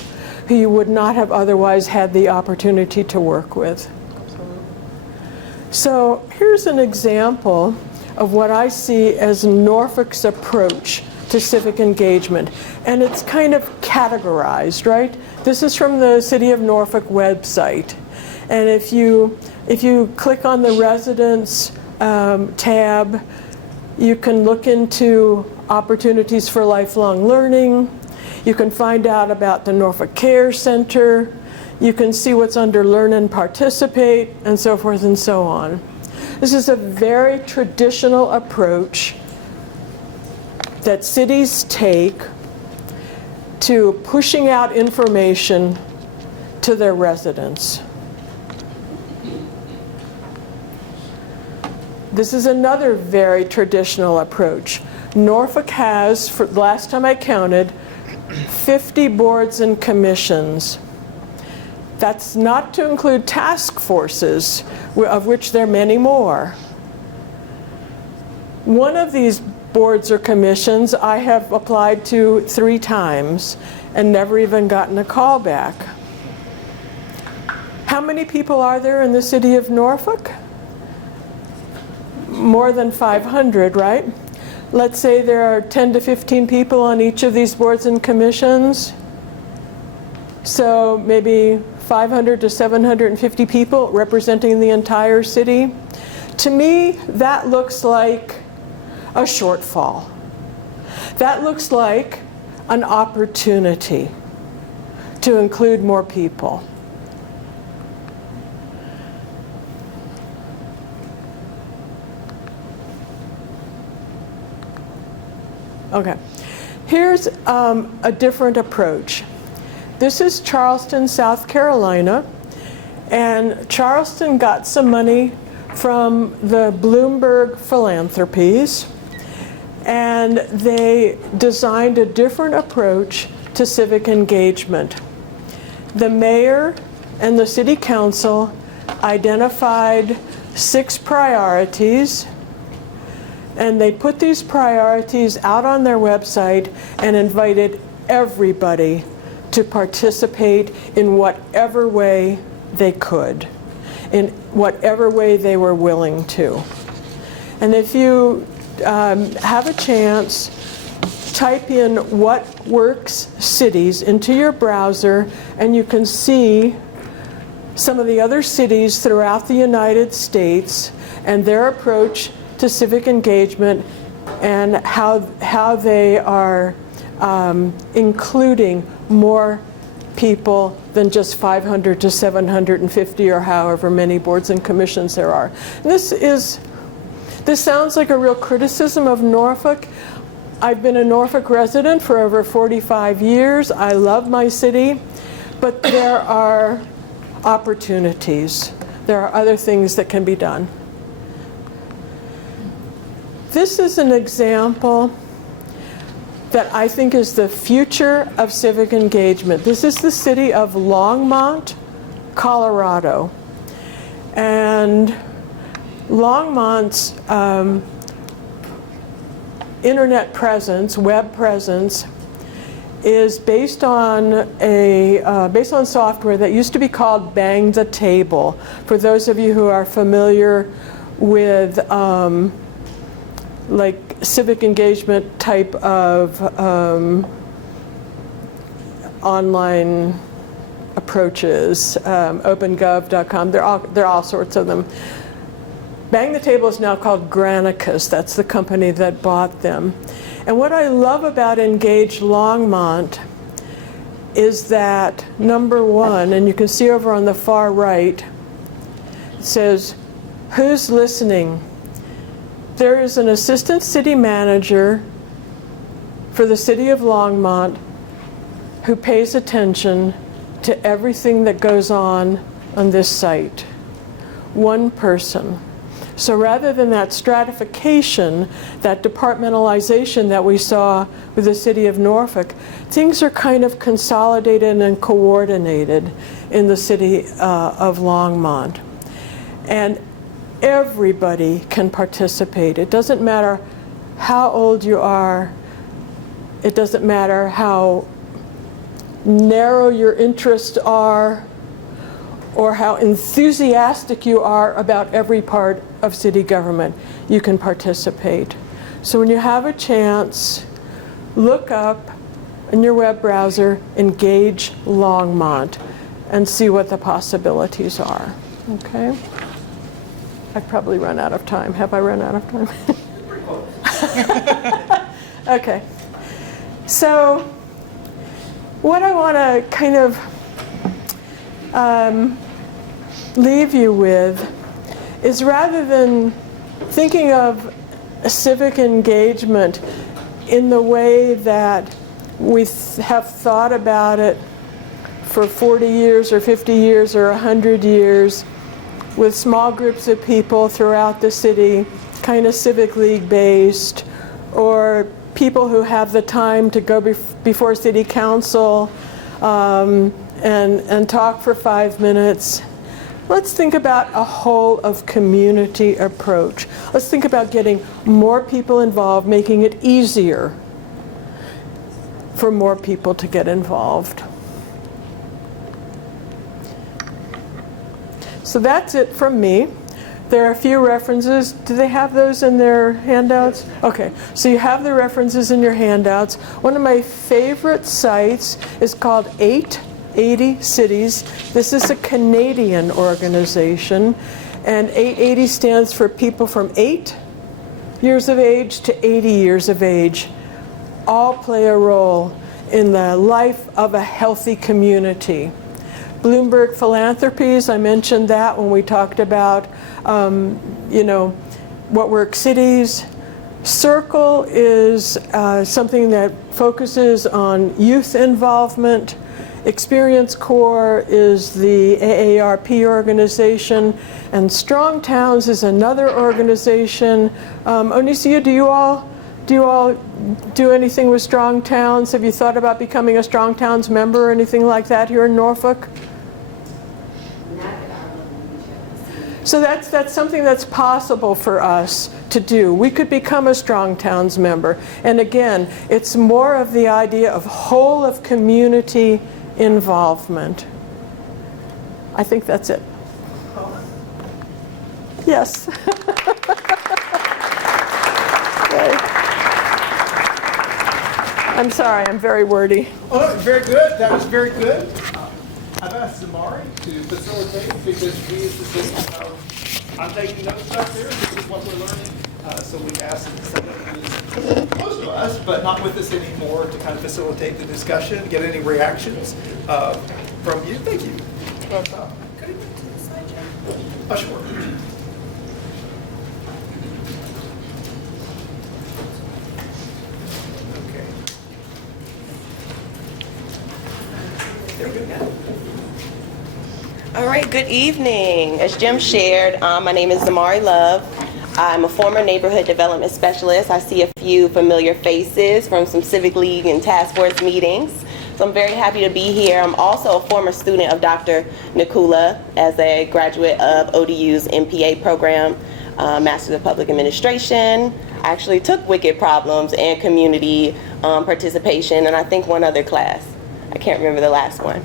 who you would not have otherwise had the opportunity to work with. So here's an example of what I see as Norfolk's approach to civic engagement. And it's kind of categorized, right? This is from the City of Norfolk website. And if you click on the residents tab, you can look into opportunities for lifelong learning. You can find out about the Norfolk Care Center. You can see what's under Learn and Participate, and so forth and so on. This is a very traditional approach that cities take to pushing out information to their residents. This is another very traditional approach. Norfolk has, for the last time I counted, 50 boards and commissions. That's not to include task forces, of which there are many more. One of these boards or commissions I have applied to 3 times and never even gotten a call back. How many people are there in the city of Norfolk? More than 500, right? Let's say there are 10 to 15 people on each of these boards and commissions. So maybe 500 to 750 people representing the entire city. To me, that looks like a shortfall. That looks like an opportunity to include more people. Okay, here's a different approach. This is Charleston, South Carolina, and Charleston got some money from the Bloomberg Philanthropies, and they designed a different approach to civic engagement. The mayor and the city council identified 6 priorities, and they put these priorities out on their website and invited everybody to participate in whatever way they could, in whatever way they were willing to. And if you have a chance, type in What Works Cities into your browser, and you can see some of the other cities throughout the United States and their approach to civic engagement and how they are including more people than just 500 to 750 or however many boards and commissions there are. This sounds like a real criticism of Norfolk. I've been a Norfolk resident for over 45 years. I love my city, but there are opportunities. There are other things that can be done. This is an example that I think is the future of civic engagement. This is the city of Longmont, Colorado. And Longmont's internet presence, web presence, is based on software that used to be called Bang the Table. For those of you who are familiar with like civic engagement type of online approaches, opengov.com, there are all sorts of them. Bang the Table is now called Granicus. That's the company that bought them. And what I love about Engage Longmont is that, number one, and you can see over on the far right, it says, who's listening? There is an assistant city manager for the city of Longmont who pays attention to everything that goes on this site. One person. So rather than that stratification, that departmentalization that we saw with the city of Norfolk, things are kind of consolidated and coordinated in the city of Longmont. And everybody can participate. It doesn't matter how old you are. It doesn't matter how narrow your interests are or how enthusiastic you are about every part of city government. You can participate. So when you have a chance, look up in your web browser, Engage Longmont, and see what the possibilities are. Okay? I've probably run out of time. Have I run out of time? Pretty close. Okay. So what I want to kind of leave you with is, rather than thinking of civic engagement in the way that we have thought about it for 40 years or 50 years or 100 years, with small groups of people throughout the city, kind of civic league based, or people who have the time to go before city council and talk for 5 minutes. Let's think about a whole of community approach. Let's think about getting more people involved, making it easier for more people to get involved. So that's it from me. There are a few references. Do they have those in their handouts? Okay, so you have the references in your handouts. One of my favorite sites is called 880 Cities. This is a Canadian organization, and 880 stands for people from 8 years of age to 80 years of age. All play a role in the life of a healthy community. Bloomberg Philanthropies, I mentioned that when we talked about, what work cities. Circle is something that focuses on youth involvement. Experience Corps is the AARP organization, and Strong Towns is another organization. Onicia, do you all do anything with Strong Towns? Have you thought about becoming a Strong Towns member or anything like that here in Norfolk? So that's something that's possible for us to do. We could become a Strong Towns member. And again, it's more of the idea of whole of community involvement. I think that's it. Yes. Okay. I'm sorry, I'm very wordy. Oh, very good. That was very good. I've asked Zamari to facilitate because we as the city, I'm taking notes up here. This is what we're learning. So we asked someone who's close to us, but not with us anymore, to kind of facilitate the discussion, get any reactions from you. Thank you. Could you bring to the slide, Jim? Oh, sure. Okay. There we go now. All right, good evening. As Jim shared, my name is Zamari Love. I'm a former neighborhood development specialist. I see a few familiar faces from some Civic League and task force meetings. So I'm very happy to be here. I'm also a former student of Dr. Nicula as a graduate of ODU's MPA program, Master of Public Administration. I actually took Wicked Problems and Community Participation, and I think one other class. I can't remember the last one.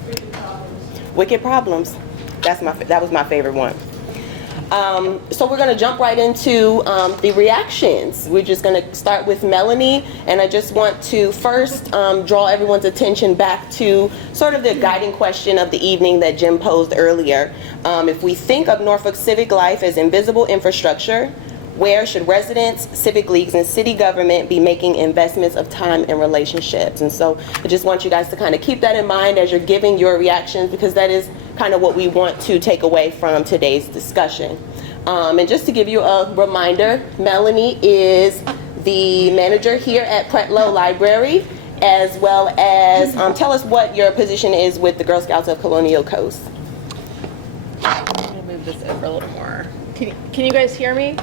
Wicked Problems. That was my favorite one. So we're going to jump right into the reactions. We're just going to start with Melanie, and I just want to first draw everyone's attention back to sort of the guiding question of the evening that Jim posed earlier. If we think of Norfolk civic life as invisible infrastructure, where should residents, civic leagues, and city government be making investments of time and relationships? And so I just want you guys to kind of keep that in mind as you're giving your reactions, because that is kind of what we want to take away from today's discussion. And just to give you a reminder, Melanie is the manager here at Pretlow Library, as well as tell us what your position is with the Girl Scouts of Colonial Coast. I'm going to move this over a little more. Can Can you guys hear me?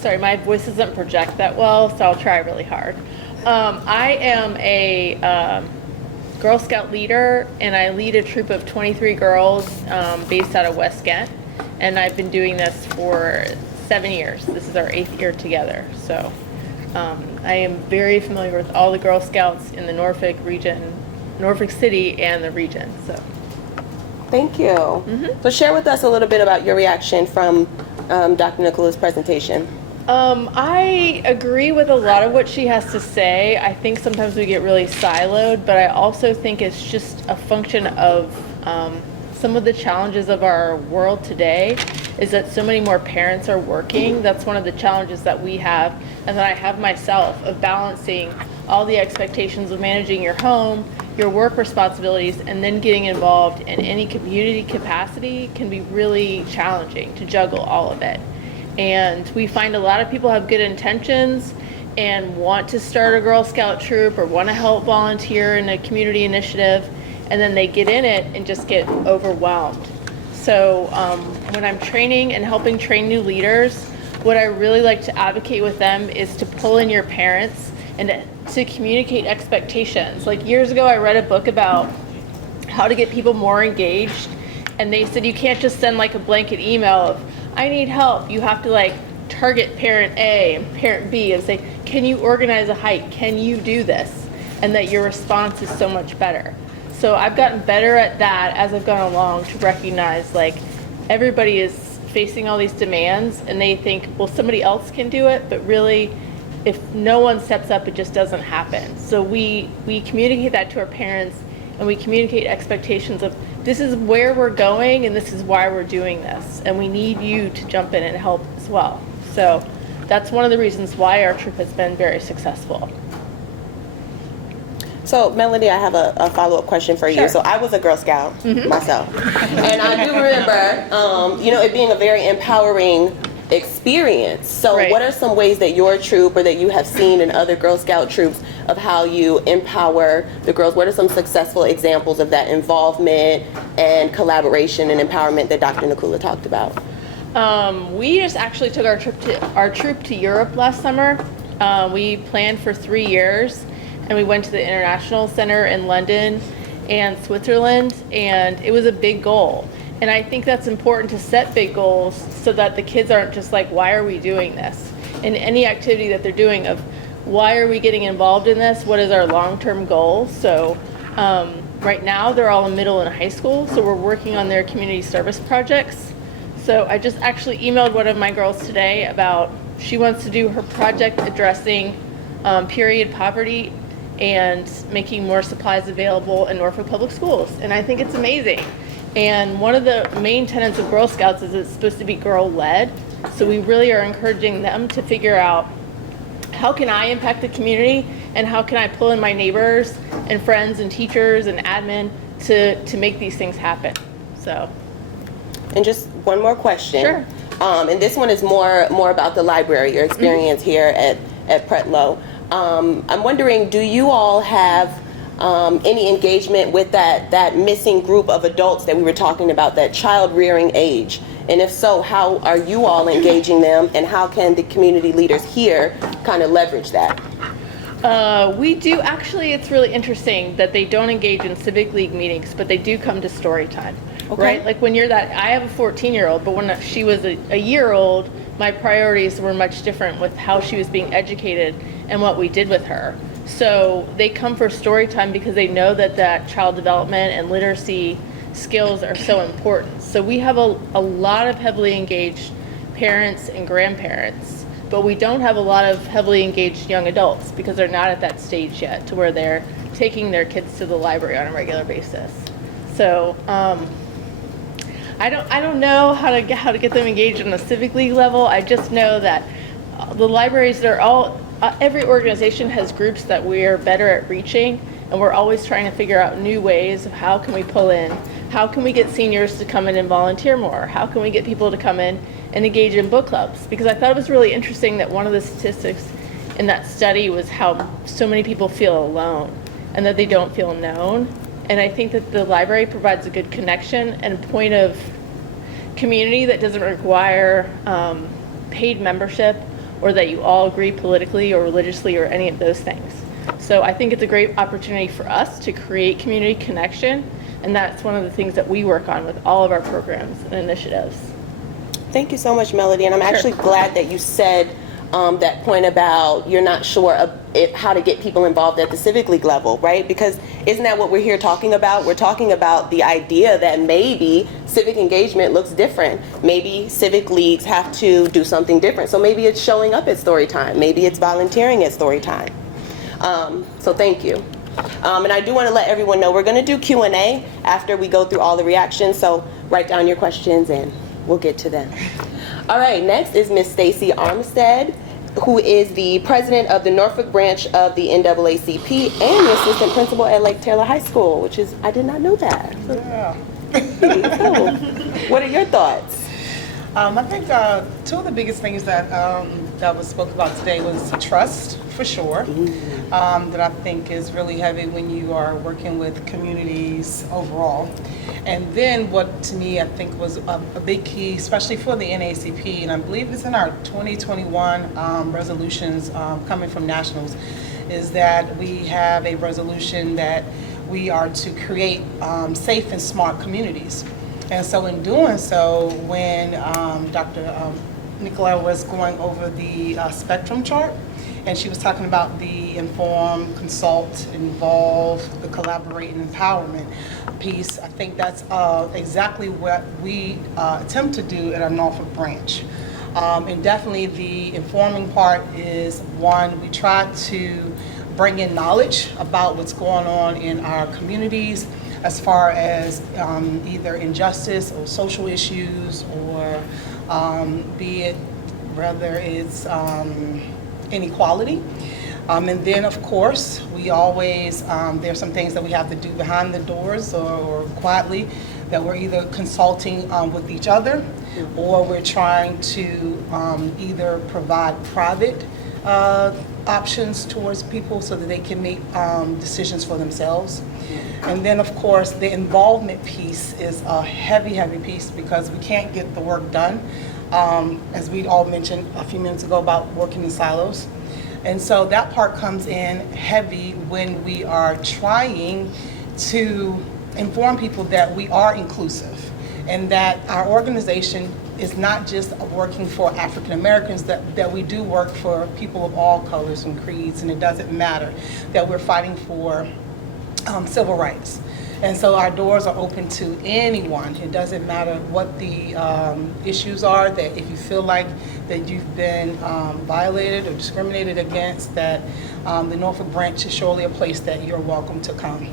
Sorry, my voice doesn't project that well, so I'll try really hard. I am a Girl Scout leader, and I lead a troop of 23 girls based out of West Ghent, and I've been doing this for 7 years. This is our 8th year together, so I am very familiar with all the Girl Scouts in the Norfolk region, Norfolk City and the region. So, Thank you. So share with us a little bit about your reaction from Dr. Nicula's presentation. I agree with a lot of what she has to say. I think sometimes we get really siloed, but I also think it's just a function of some of the challenges of our world today is that so many more parents are working. That's one of the challenges that we have, and that I have myself, of balancing all the expectations of managing your home, your work responsibilities, and then getting involved in any community capacity can be really challenging to juggle all of it. And we find a lot of people have good intentions and want to start a Girl Scout troop or want to help volunteer in a community initiative, and then they get in it and just get overwhelmed. So when I'm training and helping train new leaders, what I really like to advocate with them is to pull in your parents and to communicate expectations. Like years ago, I read a book about how to get people more engaged, and they said you can't just send like a blanket email of, I need help. You have to like target parent A and parent B and say, can you organize a hike? Can you do this? And that your response is so much better. So I've gotten better at that as I've gone along, to recognize like everybody is facing all these demands and they think, well, somebody else can do it, but really if no one steps up, it just doesn't happen. So we communicate that to our parents, and we communicate expectations of, this is where we're going and this is why we're doing this, and we need you to jump in and help as well. So that's one of the reasons why our troop has been very successful. So Melanie, I have a follow-up question for you. Sure. So I was a Girl Scout myself, and I do remember, it being a very empowering experience. So Right. what are some ways that your troop, or that you have seen in other Girl Scout troops, of how you empower the girls? What are some successful examples of that involvement and collaboration and empowerment that Dr. Nicula talked about? We just actually took our troop to Europe last summer. We planned for 3 years, and we went to the International Center in London and Switzerland, and it was a big goal. And I think that's important, to set big goals so that the kids aren't just like, why are we doing this? In any activity that they're doing, of why are we getting involved in this? What is our long-term goal? So right now they're all in middle and high school, so we're working on their community service projects. So I just actually emailed one of my girls today about, she wants to do her project addressing period poverty and making more supplies available in Norfolk Public Schools. And I think it's amazing. And one of the main tenets of Girl Scouts is it's supposed to be girl-led. So we really are encouraging them to figure out, how can I impact the community, and how can I pull in my neighbors and friends and teachers and admin to make these things happen. So. And just one more question. Sure. And this one is more about the library, your experience here at Pretlow. I'm wondering, do you all have any engagement with that missing group of adults that we were talking about, that child rearing age? And if so, how are you all engaging them, and how can the community leaders here kind of leverage that? We do actually. It's really interesting that they don't engage in Civic League meetings, but they do come to story time. Okay. Right? Like when you're that, I have a 14-year-old, but when she was a year old, my priorities were much different with how she was being educated and what we did with her. So they come for story time because they know that child development and literacy skills are so important. So we have a lot of heavily engaged parents and grandparents, but we don't have a lot of heavily engaged young adults because they're not at that stage yet to where they're taking their kids to the library on a regular basis. So I don't know how to get them engaged on the Civic League level. I just know that the libraries, they're all, every organization has groups that we're better at reaching, and we're always trying to figure out new ways of how can we pull in, how can we get seniors to come in and volunteer more, how can we get people to come in and engage in book clubs. Because I thought it was really interesting that one of the statistics in that study was how so many people feel alone and that they don't feel known. And I think that the library provides a good connection and a point of community that doesn't require paid membership or that you all agree politically or religiously or any of those things. So I think it's a great opportunity for us to create community connection, and that's one of the things that we work on with all of our programs and initiatives. Thank you so much, Melody. And I'm actually glad that you said that point about you're not sure of how to get people involved at the Civic League level, right? Because isn't that what we're here talking about? We're talking about the idea that maybe civic engagement looks different. Maybe civic leagues have to do something different. So maybe it's showing up at story time. Maybe it's volunteering at story time. So thank you. And I do want to let everyone know we're going to do Q&A after we go through all the reactions. So write down your questions and we'll get to them. All right, next is Miss Stacie Armstead, who is the president of the Norfolk branch of the NAACP and the assistant principal at Lake Taylor High School, which is, I did not know that. Yeah. Cool. What are your thoughts? I think two of the biggest things that was spoke about today was trust, for sure, that I think is really heavy when you are working with communities overall. And then what to me I think was a big key, especially for the NAACP, and I believe it's in our 2021 resolutions coming from nationals, is that we have a resolution that we are to create safe and smart communities. And so in doing so, when Dr. Nicula was going over the spectrum chart, and she was talking about the inform, consult, involve, the collaborate, and empowerment piece, I think that's exactly what we attempt to do at our Norfolk branch. And definitely the informing part is one, we try to bring in knowledge about what's going on in our communities as far as either injustice or social issues, or be it whether it's inequality. And then of course we always, there's some things that we have to do behind the doors or quietly, that we're either consulting with each other, or we're trying to either provide private options towards people so that they can make decisions for themselves. And then of course the involvement piece is a heavy, heavy piece, because we can't get the work done, as we all mentioned a few minutes ago about working in silos. And so that part comes in heavy when we are trying to inform people that we are inclusive, and that our organization is not just working for African Americans, that we do work for people of all colors and creeds, and it doesn't matter, that we're fighting for civil rights. And so our doors are open to anyone. It doesn't matter what the issues are, that if you feel like that you've been violated or discriminated against, that the Norfolk branch is surely a place that you're welcome to come.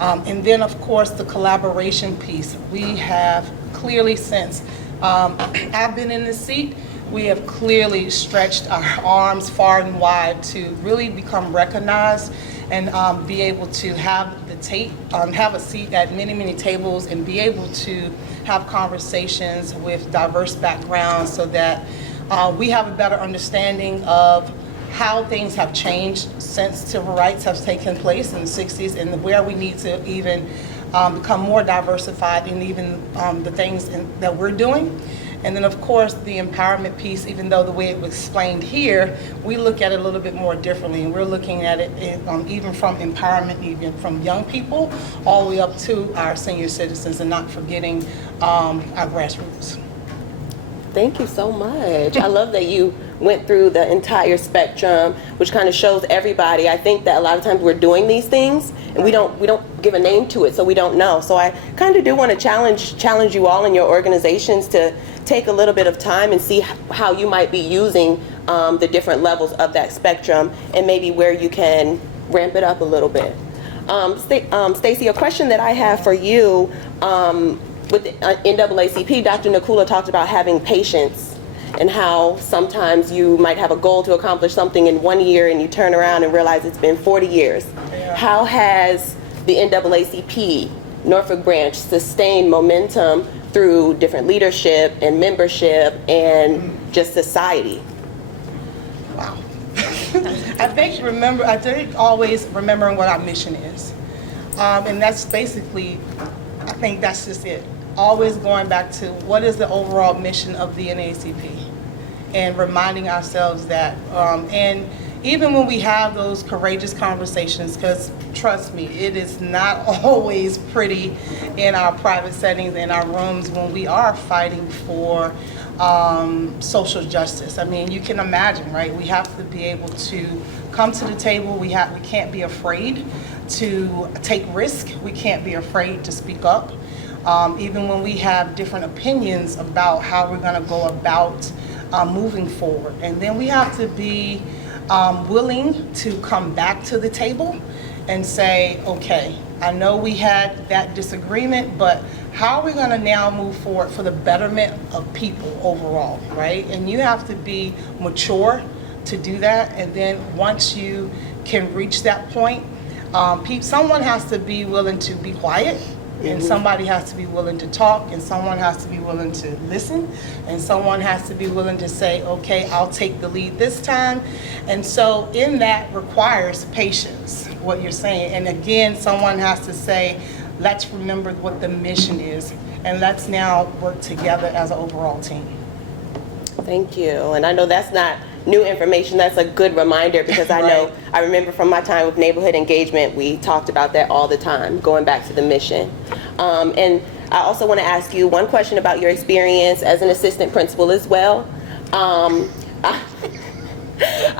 And then of course the collaboration piece. We have clearly, since I've been in this seat, we have clearly stretched our arms far and wide to really become recognized and be able to have have a seat at many, many tables, and be able to have conversations with diverse backgrounds, so that we have a better understanding of how things have changed since civil rights have taken place in the 60s, and where we need to even become more diversified in even the things that we're doing. And then of course the empowerment piece, even though the way it was explained here, we look at it a little bit more differently, and we're looking at it even from empowerment, even from young people all the way up to our senior citizens, and not forgetting our grassroots. Thank you so much. I love that you went through the entire spectrum, which kind of shows everybody. I think that a lot of times we're doing these things and we don't give a name to it, so we don't know. So I kind of do want to challenge you all in your organizations to take a little bit of time and see how you might be using the different levels of that spectrum, and maybe where you can ramp it up a little bit. Stacie, a question that I have for you, with the NAACP, Dr. Nicula talked about having patience, and how sometimes you might have a goal to accomplish something in 1 year and you turn around and realize it's been 40 years. Yeah. How has the NAACP Norfolk branch sustained momentum through different leadership and membership and just society? Wow. I think always remembering what our mission is. And that's basically, I think that's just it. always going back to what is the overall mission of the NAACP, and reminding ourselves that, and even when we have those courageous conversations, because trust me, it is not always pretty in our private settings, in our rooms, when we are fighting for social justice. I mean, you can imagine, right? We have to be able to come to the table. We can't be afraid to take risk. We can't be afraid to speak up. Even when we have different opinions about how we're going to go about moving forward. And then we have to be willing to come back to the table and say, okay, I know we had that disagreement, but how are we going to now move forward for the betterment of people overall, right? And you have to be mature to do that. And then once you can reach that point, someone has to be willing to be quiet, and somebody has to be willing to talk, and someone has to be willing to listen, and someone has to be willing to say, okay, I'll take the lead this time. And so in that requires patience, what you're saying. And again, someone has to say, let's remember what the mission is, and let's now work together as an overall team. Thank you. And I know that's not new information. That's a good reminder, because I know, I remember from my time with neighborhood engagement, we talked about that all the time, going back to the mission. And I also want to ask you one question about your experience as an assistant principal as well.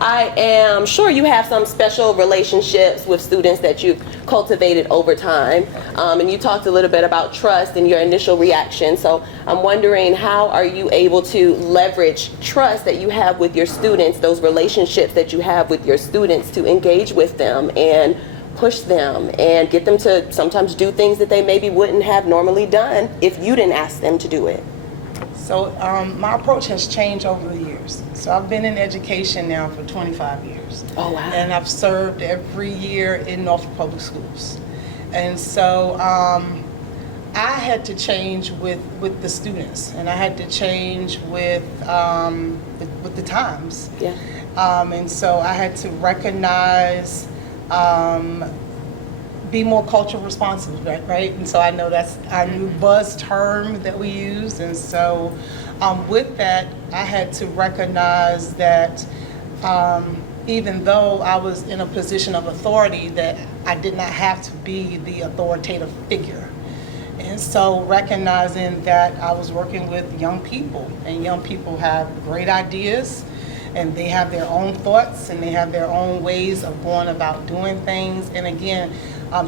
I am sure you have some special relationships with students that you've cultivated over time. And you talked a little bit about trust and your initial reaction. So I'm wondering, how are you able to leverage trust that you have with your students, those relationships that you have with your students, to engage with them and push them and get them to sometimes do things that they maybe wouldn't have normally done if you didn't ask them to do it? So my approach has changed over the years. So I've been in education now for 25 years. Oh, wow. And I've served every year in Norfolk Public Schools. And so I had to change with the students, and I had to change with the times. Yeah. And so I had to recognize, be more culturally responsive, right? And so I know that's our new buzz term that we use. And so with that, I had to recognize that even though I was in a position of authority, that I did not have to be the authoritative figure. And so recognizing that I was working with young people, and young people have great ideas, and they have their own thoughts, and they have their own ways of going about doing things. And again,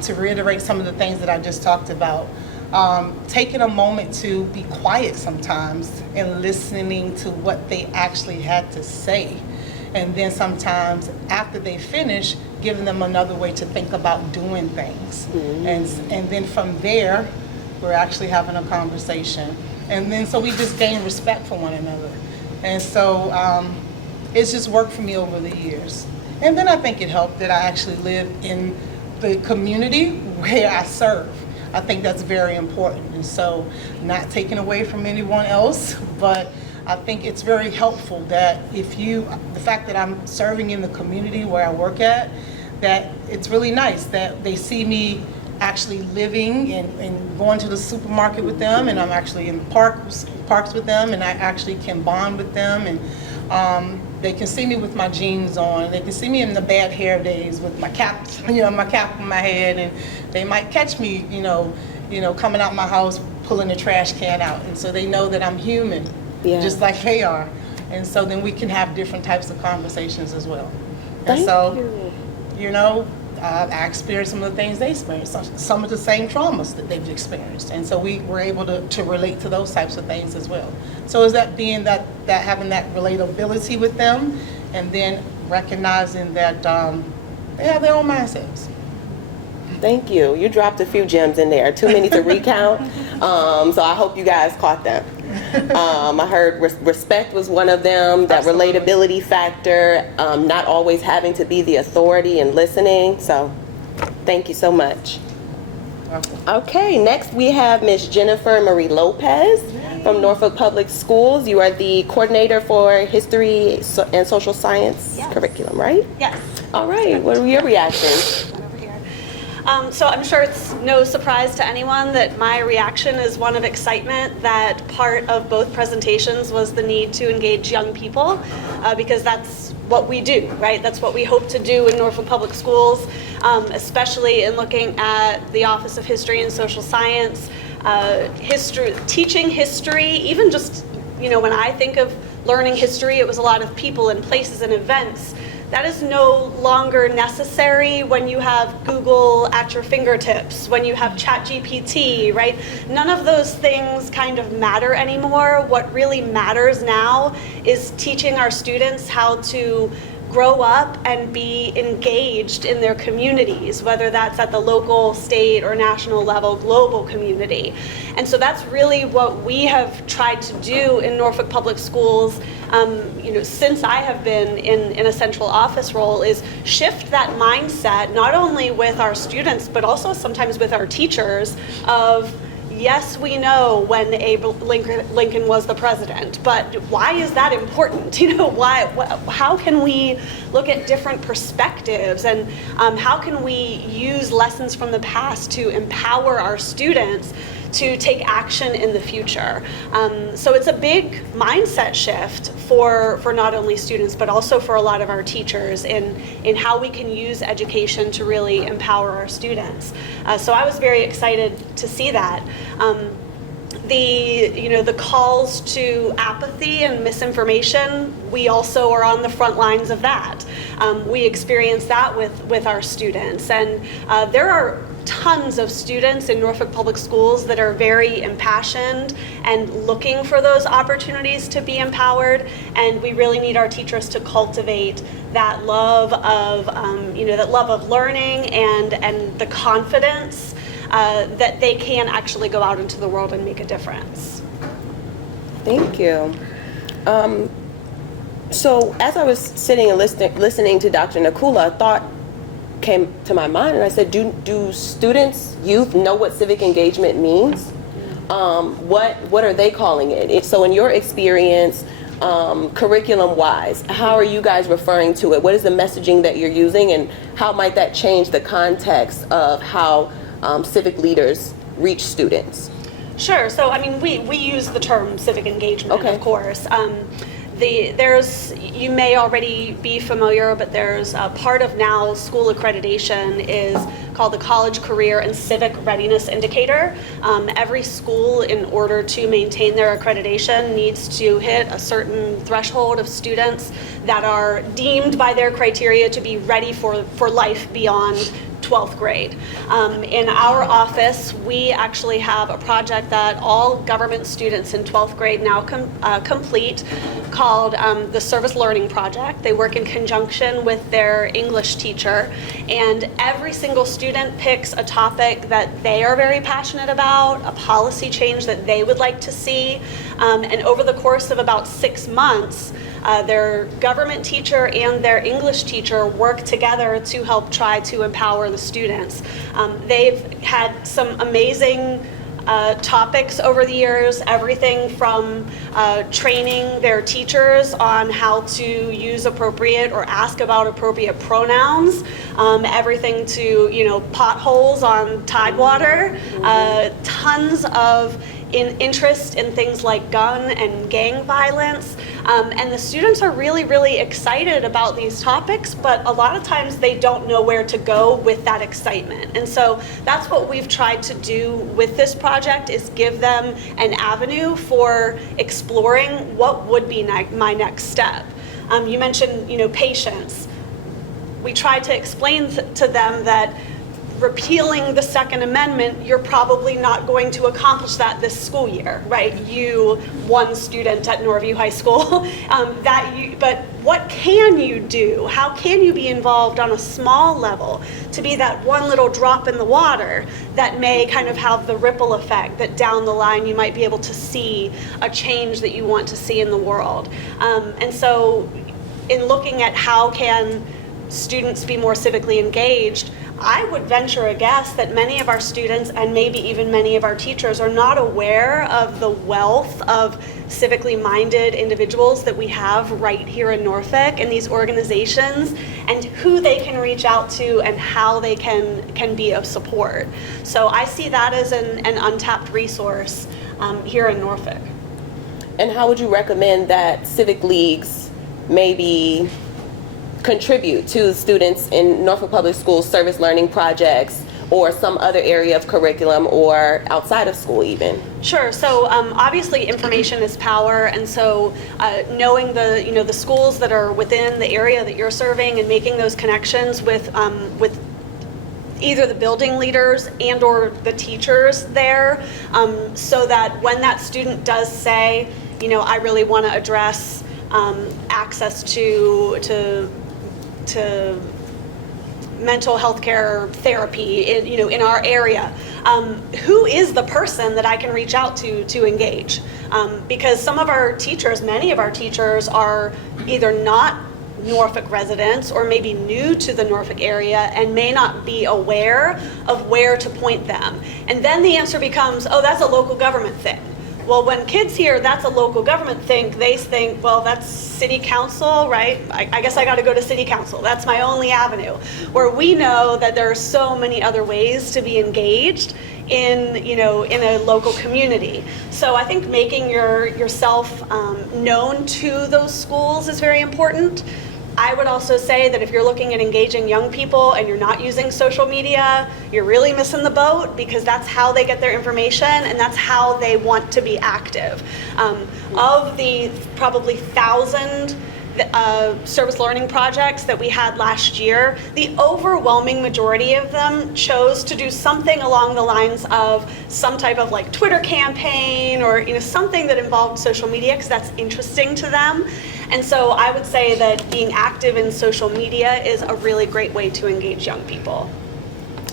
to reiterate some of the things that I just talked about, taking a moment to be quiet sometimes and listening to what they actually had to say. And then sometimes after they finish, giving them another way to think about doing things. And then from there, we're actually having a conversation. And then so we just gain respect for one another. And so it's just worked for me over the years. And then I think it helped that I actually live in the community where I serve. I think that's very important. And so not taken away from anyone else, but I think it's very helpful that the fact that I'm serving in the community where I work at, that it's really nice that they see me actually living and going to the supermarket with them, and I'm actually in parks with them, and I actually can bond with them, and they can see me with my jeans on. They can see me in the bad hair days with my cap, my cap on my head, and they might catch me, coming out my house pulling the trash can out, and so they know that I'm human, just like they are, and so then we can have different types of conversations as well. And I experienced some of the things they experienced, some of the same traumas that they've experienced, and so we were able to relate to those types of things as well. So is that being that having that relatability with them, and then recognizing that they have their own mindsets. Thank you. You dropped a few gems in there, too many to recount, so I hope you guys caught them. I heard respect was one of them, that Absolutely. relatability factor, not always having to be the authority and listening. So thank you so much. Okay, next we have Ms. Jennifer Marie Lopez from Norfolk Public Schools. You are the coordinator for History and Social Science curriculum, right? Yes. All right, what are your reactions? Over here. So I'm sure it's no surprise to anyone that my reaction is one of excitement that part of both presentations was the need to engage young people, because that's what we do, right? That's what we hope to do in Norfolk Public Schools, especially in looking at the Office of History and Social Science, teaching history, even just, when I think of learning history, it was a lot of people and places and events. That is no longer necessary when you have Google at your fingertips, when you have ChatGPT, right? None of those things kind of matter anymore. What really matters now is teaching our students how to grow up and be engaged in their communities, whether that's at the local, state, or national level, global community. And so that's really what we have tried to do in Norfolk Public Schools, since I have been in a central office role, is shift that mindset, not only with our students, but also sometimes with our teachers of, yes, we know when Abe Lincoln was the president, but why is that important? How can we look at different perspectives, and how can we use lessons from the past to empower our students to take action in the future? So it's a big mindset shift for not only students, but also for a lot of our teachers in how we can use education to really empower our students. So I was very excited to see that. The calls to apathy and misinformation, we also are on the front lines of that. We experience that with our students, and there are tons of students in Norfolk Public Schools that are very impassioned and looking for those opportunities to be empowered, and we really need our teachers to cultivate that love of learning and the confidence that they can actually go out into the world and make a difference. Thank you. So as I was sitting and listening to Dr. Nicula, a thought came to my mind, and I said, do students, youth, know what civic engagement means? What are they calling it? So in your experience, curriculum-wise, how are you guys referring to it? What is the messaging that you're using, and how might that change the context of how civic leaders reach students? Sure. So, we use the term civic engagement, Okay. of course. You may already be familiar, but there's a part of now school accreditation is called the College Career and Civic Readiness Indicator. Every school, in order to maintain their accreditation, needs to hit a certain threshold of students that are deemed by their criteria to be ready for life beyond 12th grade. In our office, we actually have a project that all government students in 12th grade now complete called the Service Learning Project. They work in conjunction with their English teacher, and every single student picks a topic that they are very passionate about, a policy change that they would like to see, and over the course of about 6 months, their government teacher and their English teacher work together to help try to empower the students. They've had some amazing topics over the years, everything from training their teachers on how to use appropriate or ask about appropriate pronouns, everything to, potholes on Tidewater, tons of interest in things like gun and gang violence. And the students are really, really excited about these topics, but a lot of times they don't know where to go with that excitement. And so that's what we've tried to do with this project, is give them an avenue for exploring what would be my next step. You mentioned, patience. We tried to explain to them that repealing the Second Amendment, you're probably not going to accomplish that this school year, right? You, one student at Norview High School, but what can you do? How can you be involved on a small level to be that one little drop in the water that may kind of have the ripple effect that down the line you might be able to see a change that you want to see in the world? And so in looking at how can students be more civically engaged, I would venture a guess that many of our students, and maybe even many of our teachers, are not aware of the wealth of civically minded individuals that we have right here in Norfolk in these organizations, and who they can reach out to and how they can be of support. So I see that as an untapped resource here in Norfolk. And how would you recommend that civic leagues maybe contribute to students in Norfolk Public Schools service learning projects or some other area of curriculum or outside of school even? Sure. So obviously information is power, and so knowing the schools that are within the area that you're serving and making those connections with either the building leaders and or the teachers there, so that when that student does say, I really want to address access to mental health care therapy in our area, who is the person that I can reach out to engage? Because some of our teachers, many of our teachers are either not Norfolk residents or maybe new to the Norfolk area and may not be aware of where to point them. And then the answer becomes, oh, that's a local government thing. Well, when kids hear that's a local government thing, they think, well, that's city council, right? I guess I got to go to city council. That's my only avenue. Where we know that there are so many other ways to be engaged in a local community. So I think making yourself known to those schools is very important. I would also say that if you're looking at engaging young people and you're not using social media, you're really missing the boat, because that's how they get their information and that's how they want to be active. Of the probably 1,000 service learning projects that we had last year, the overwhelming majority of them chose to do something along the lines of some type of like Twitter campaign or something that involved social media, because that's interesting to them. And so I would say that being active in social media is a really great way to engage young people.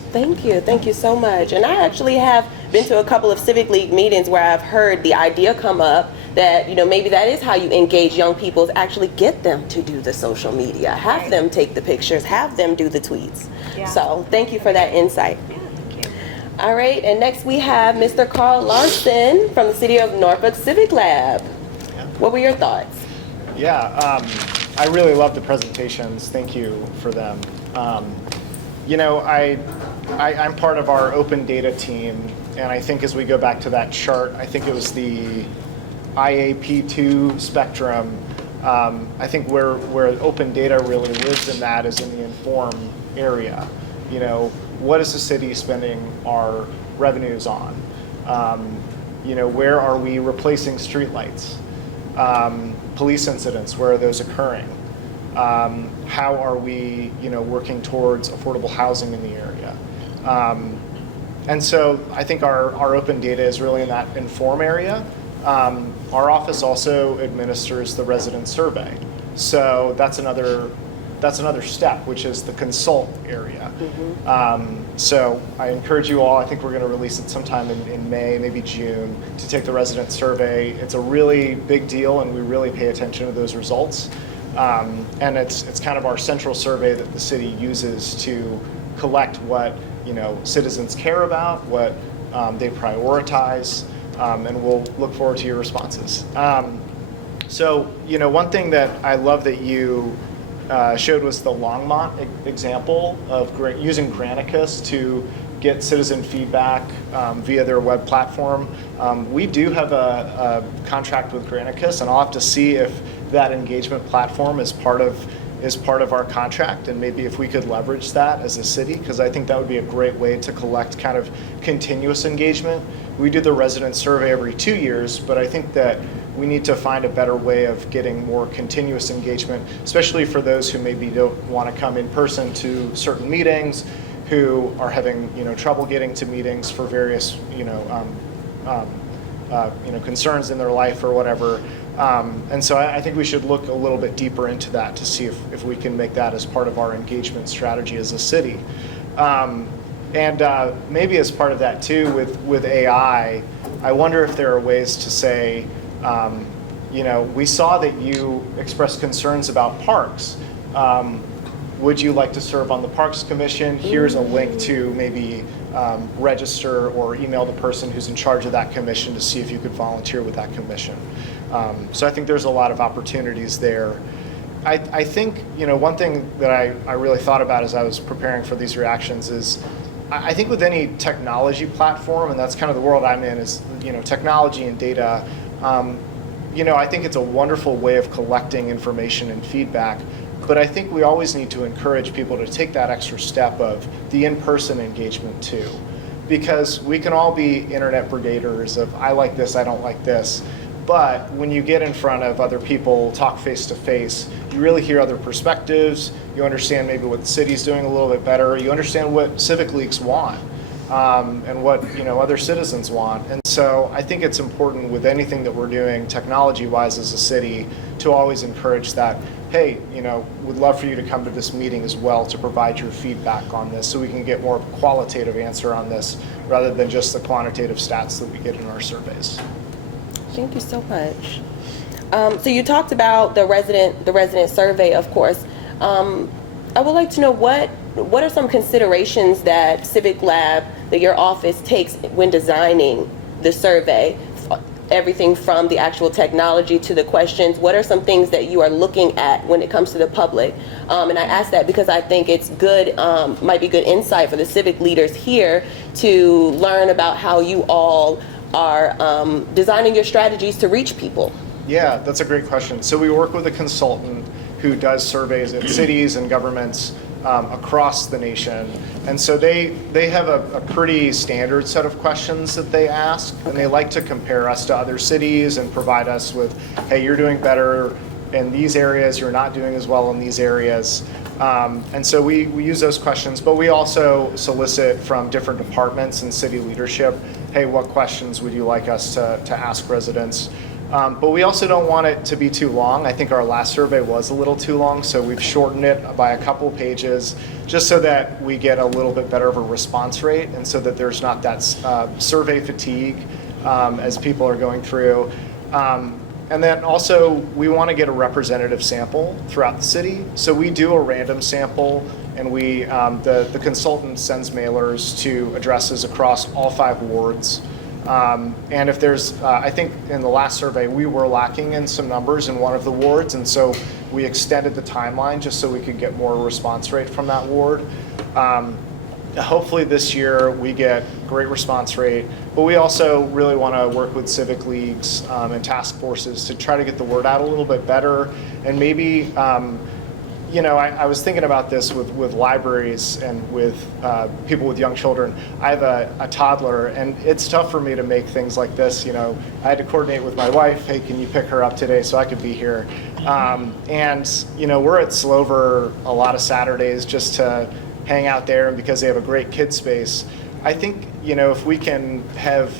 Thank you so much. And I actually have been to a couple of Civic League meetings where I've heard the idea come up that, maybe that is how you engage young people, is actually get them to do the social media, have them take the pictures, have them do the tweets. Yeah. So thank you for that insight. Yeah, thank you. All right, and next we have Mr. Carl Larsen from the City of Norfolk Civic Lab. What were your thoughts? Yeah, I really love the presentations. Thank you for them. I'm part of our open data team, and I think as we go back to that chart, I think it was the IAP2 spectrum. I think where open data really lives in that is in the inform area. What is the city spending our revenues on? Where are we replacing streetlights? Police incidents, where are those occurring? How are we, working towards affordable housing in the area? And so I think our open data is really in that inform area. Our office also administers the resident survey. So that's another step, which is the consult area. So I encourage you all, I think we're going to release it sometime in May, maybe June, to take the resident survey. It's a really big deal, and we really pay attention to those results. And it's kind of our central survey that the city uses to collect what citizens care about, what they prioritize, and we'll look forward to your responses. So one thing that I love that you showed was the Longmont example of using Granicus to get citizen feedback via their web platform. We do have a contract with Granicus, and I'll have to see if that engagement platform is part of our contract, and maybe if we could leverage that as a city, because I think that would be a great way to collect kind of continuous engagement. We do the resident survey every 2 years, but I think that we need to find a better way of getting more continuous engagement, especially for those who maybe don't want to come in person to certain meetings, who are having trouble getting to meetings for various concerns in their life or whatever. And so I think we should look a little bit deeper into that to see if we can make that as part of our engagement strategy as a city. And maybe as part of that too, with AI, I wonder if there are ways to say, we saw that you expressed concerns about parks. Would you like to serve on the Parks Commission? Here's a link to maybe register or email the person who's in charge of that commission to see if you could volunteer with that commission. So I think there's a lot of opportunities there. I think, one thing that I really thought about as I was preparing for these reactions is I think with any technology platform, and that's kind of the world I'm in, is technology and data. I think it's a wonderful way of collecting information and feedback. But I think we always need to encourage people to take that extra step of the in-person engagement too, because we can all be internet brigaders of I like this, I don't like this. But when you get in front of other people, talk face to face, you really hear other perspectives. You understand maybe what the city's doing a little bit better. You understand what civic leagues want and what other citizens want. And so I think it's important with anything that we're doing technology-wise as a city to always encourage that. Hey, would love for you to come to this meeting as well to provide your feedback on this, so we can get more qualitative answer on this rather than just the quantitative stats that we get in our surveys. Thank you so much. So you talked about the resident survey, of course. I would like to know what are some considerations that Civic Lab, that your office takes when designing the survey, everything from the actual technology to the questions. What are some things that you are looking at when it comes to the public? And I ask that because I think it's good, might be good insight for the civic leaders here to learn about how you all are designing your strategies to reach people. Yeah, that's a great question. So we work with a consultant who does surveys at cities and governments across the nation. And so they have a pretty standard set of questions that they ask, and they like to compare us to other cities and provide us with, hey, you're doing better in these areas, you're not doing as well in these areas. And so we use those questions, but we also solicit from different departments and city leadership, hey, what questions would you like us to ask residents? But we also don't want it to be too long. I think our last survey was a little too long, so we've shortened it by a couple pages just so that we get a little bit better of a response rate and so that there's not that survey fatigue as people are going through. And then also we want to get a representative sample throughout the city. So we do a random sample, and we the consultant sends mailers to addresses across all 5 wards. And if there's, I think in the last survey, we were lacking in some numbers in one of the wards, and so we extended the timeline just so we could get more response rate from that ward. Hopefully this year we get great response rate, but we also really want to work with civic leagues and task forces to try to get the word out a little bit better. And maybe, I was thinking about this with libraries and with people with young children. I have a toddler, and it's tough for me to make things like this. I had to coordinate with my wife. Hey, can you pick her up today so I could be here? We're at Slover a lot of Saturdays just to hang out there, and because they have a great kid space. I think, if we can have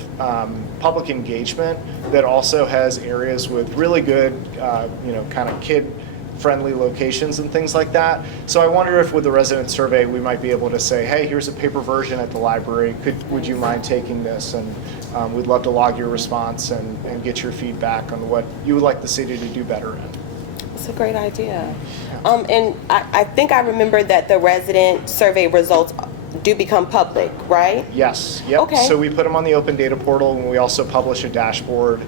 public engagement that also has areas with really good, kind of kid-friendly locations and things like that. So I wonder if with the resident survey, we might be able to say, hey, here's a paper version at the library. Would you mind taking this? And we'd love to log your response and get your feedback on what you would like the city to do better in. It's a great idea. And I think I remember that the resident survey results do become public, right? Yes. Yep. Okay. So we put them on the open data portal, and we also publish a dashboard.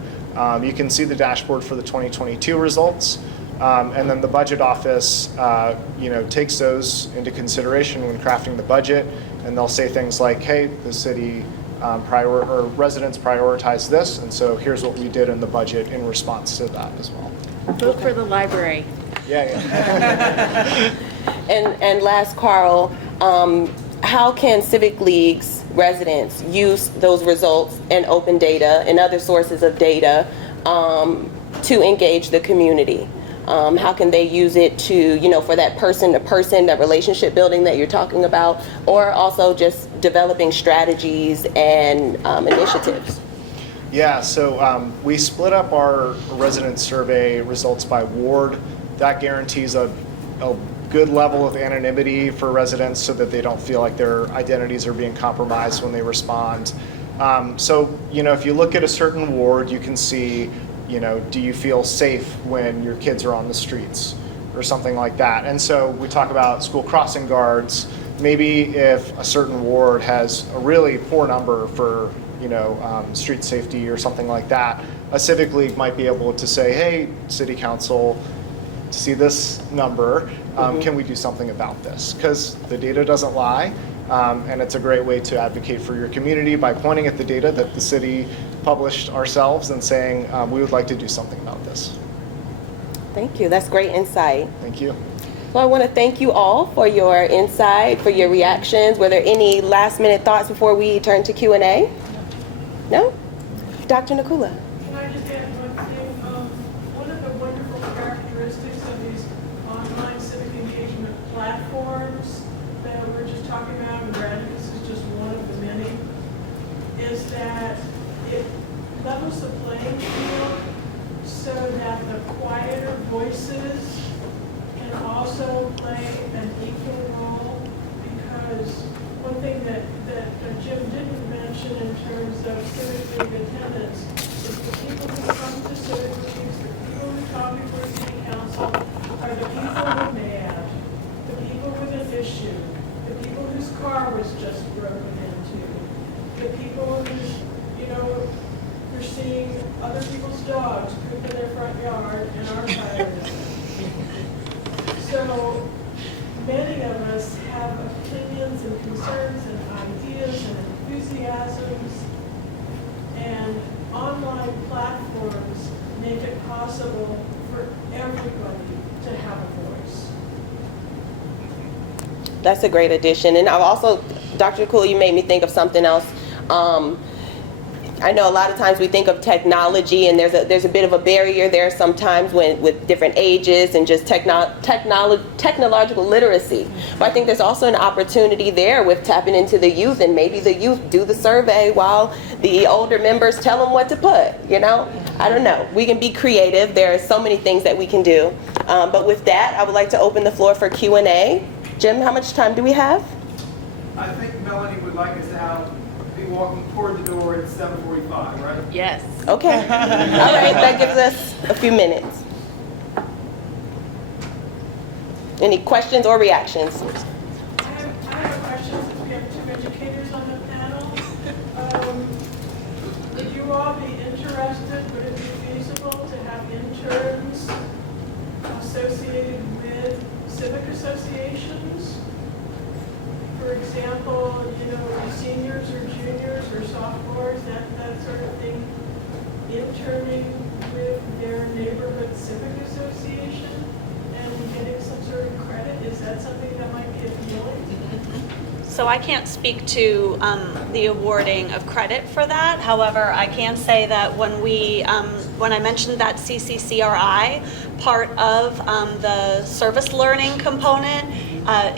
You can see the dashboard for the 2022 results. And then the budget office, takes those into consideration when crafting the budget, and they'll say things like, hey, the city residents prioritize this, and so here's what we did in the budget in response to that as well. Vote for the library. Yeah. And last, Carl, how can civic leagues residents use those results and open data and other sources of data to engage the community? How can they use it to, for that person-to-person, that relationship building that you're talking about, or also just developing strategies and initiatives? Yeah, so we split up our resident survey results by ward. That guarantees a good level of anonymity for residents so that they don't feel like their identities are being compromised when they respond. So, if you look at a certain ward, you can see, do you feel safe when your kids are on the streets or something like that? And so we talk about school crossing guards. Maybe if a certain ward has a really poor number for street safety or something like that, a civically might be able to say, hey, City Council, see this number, can we do something about this? Because the data doesn't lie, and it's a great way to advocate for your community by pointing at the data that the city published ourselves and saying, we would like to do something about this. Thank you. That's great insight. Thank you. Well, I want to thank you all for your insight, for your reactions. Were there any last minute thoughts before we turn to Q&A? No? Dr. Nicula. Can I just add one thing? One of the wonderful characteristics of these online civic engagement platforms that we're just talking about, and Radicus is just one of the many, is that it levels the playing field so that the quieter voices can also play an equal role, because one thing that Jim didn't mention in terms of civic league attendance is the people who come to civic leagues, the people who talk before city council are the people who are mad, the people with an issue, the people whose car was just broken into, the people who's, we're seeing other people's dogs poop in their front yard and are tired of it. So many of us have opinions and concerns and ideas and enthusiasms, and online platforms make it possible for everybody to have a voice. That's a great addition. And I've also, Dr. Nicula, you made me think of something else. I know a lot of times we think of technology, and there's a bit of a barrier there sometimes with different ages and just technological literacy. But I think there's also an opportunity there with tapping into the youth, and maybe the youth do the survey while the older members tell them what to put, I don't know. We can be creative. There are so many things that we can do. But with that, I would like to open the floor for Q&A. Jim, how much time do we have? I think Melanie would like us to be walking toward the door at 7:45, right? Yes. Okay. All right, that gives us a few minutes. Any questions or reactions? I have a question, since we have two educators on the panel. Would you all be interested, would it be feasible to have interns associated with civic associations? For example, seniors or juniors or sophomores, that sort of thing, interning with their neighborhood civic association and getting some sort of credit. Is that something that might be appealing? So I can't speak to the awarding of credit for that. However, I can say that when I mentioned that CCCRI, part of the service learning component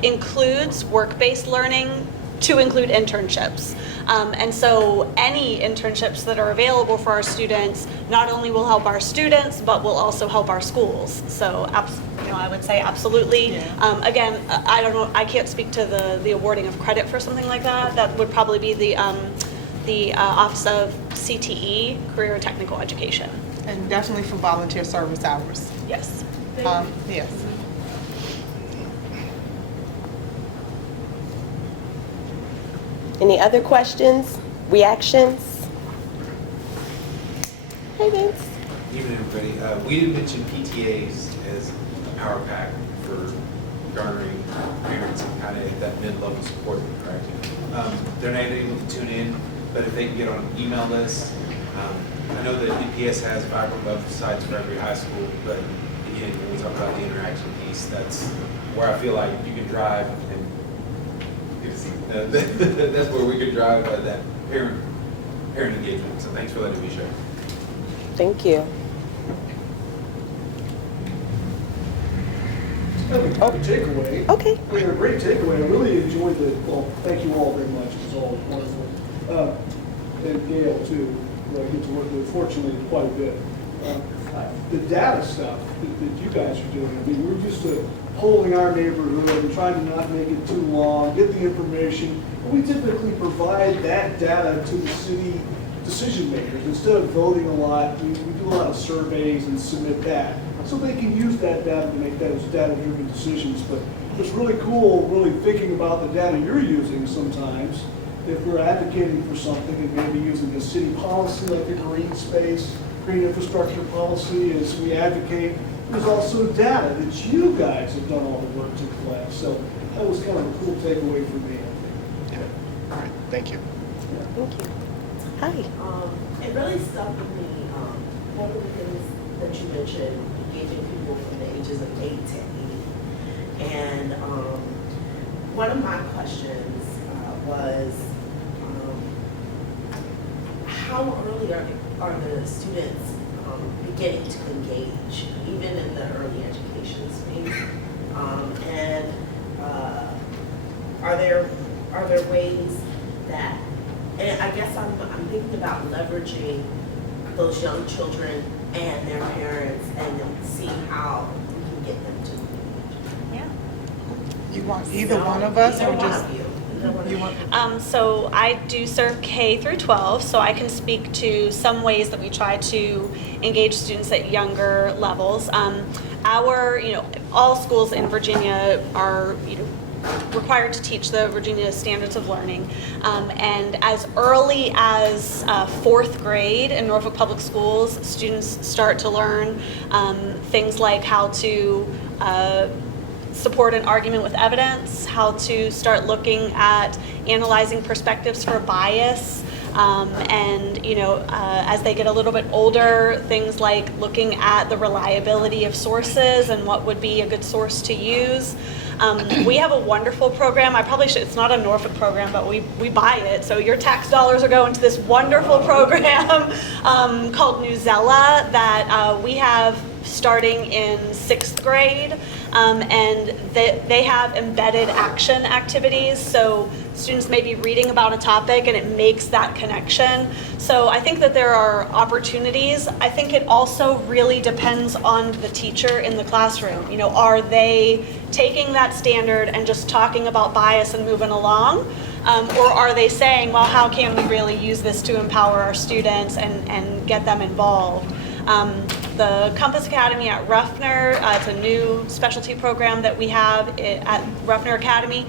includes work-based learning to include internships. And so any internships that are available for our students not only will help our students, but will also help our schools. So I would say absolutely. Yeah. Again, I don't know, I can't speak to the awarding of credit for something like that. That would probably be the Office of CTE, Career Technical Education. And definitely for volunteer service hours. Yes. Yes. Any other questions, reactions? Hey, Vince. Evening, everybody. We didn't mention PTAs as a power pack for garnering parents and kind of at that mid-level support, correct? They're not able to tune in, but if they can get on an email list, I know that NPS has vibrant websites for every high school, but again, when we talk about the interaction piece, that's where I feel like you can drive and that's where we could drive that parent engagement. So thanks for letting me share. Thank you. A takeaway. Okay. We had a great takeaway. I really enjoyed thank you all very much. It was all wonderful. And Gail, too, who I get to work with, fortunately, quite a bit. The data stuff that you guys are doing, we're used to polling our neighborhood and trying to not make it too long, get the information. We typically provide that data to the city decision makers. Instead of voting a lot, we do a lot of surveys and submit that. So they can use that data to make those data-driven decisions. But it's really cool really thinking about the data you're using sometimes if we're advocating for something and maybe using a city policy like the green space, green infrastructure policy, as we advocate, there's also data that you guys have done all the work to collect. So that was kind of a cool takeaway for me, I think. All right, thank you. Thank you. Hi. It really stuck with me, one of the things that you mentioned, engaging people from the ages of 8 to 80. And one of my questions was, how early are the students beginning to engage, even in the early education space? And are there ways that, and I guess I'm thinking about leveraging those young children and their parents and then see how we can get them to engage. Yeah. You want either one of us or just? You want? So I do serve K through 12, so I can speak to some ways that we try to engage students at younger levels. All schools in Virginia are, required to teach the Virginia Standards of Learning. And as early as 4th grade in Norfolk Public Schools, students start to learn things like how to support an argument with evidence, how to start looking at analyzing perspectives for bias, as they get a little bit older, things like looking at the reliability of sources and what would be a good source to use. We have a wonderful program. I probably should, it's not a Norfolk program, but we buy it. So your tax dollars are going to this wonderful program called Newsella that we have starting in 6th grade. And they have embedded action activities. So students may be reading about a topic and it makes that connection. So I think that there are opportunities. I think it also really depends on the teacher in the classroom. Are they taking that standard and just talking about bias and moving along? Or are they saying, well, how can we really use this to empower our students and get them involved? The Compass Academy at Ruffner, it's a new specialty program that we have at Ruffner Academy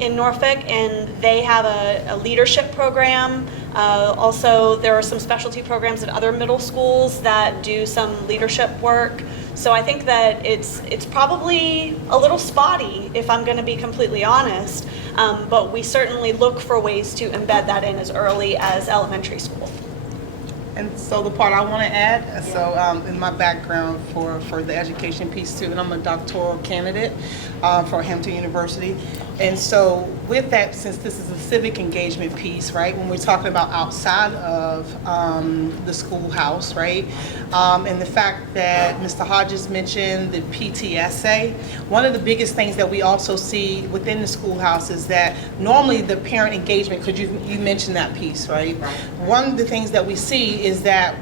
in Norfolk, and they have a leadership program. Also, there are some specialty programs at other middle schools that do some leadership work. So I think that it's probably a little spotty, if I'm going to be completely honest, but we certainly look for ways to embed that in as early as elementary school. And so the part I want to add, so in my background for the education piece too, and I'm a doctoral candidate for Hampton University. And so with that, since this is a civic engagement piece, right, when we're talking about outside of the schoolhouse, right, and the fact that Mr. Hodges mentioned the PTSA, one of the biggest things that we also see within the schoolhouse is that normally the parent engagement, because you mentioned that piece, right? One of the things that we see is that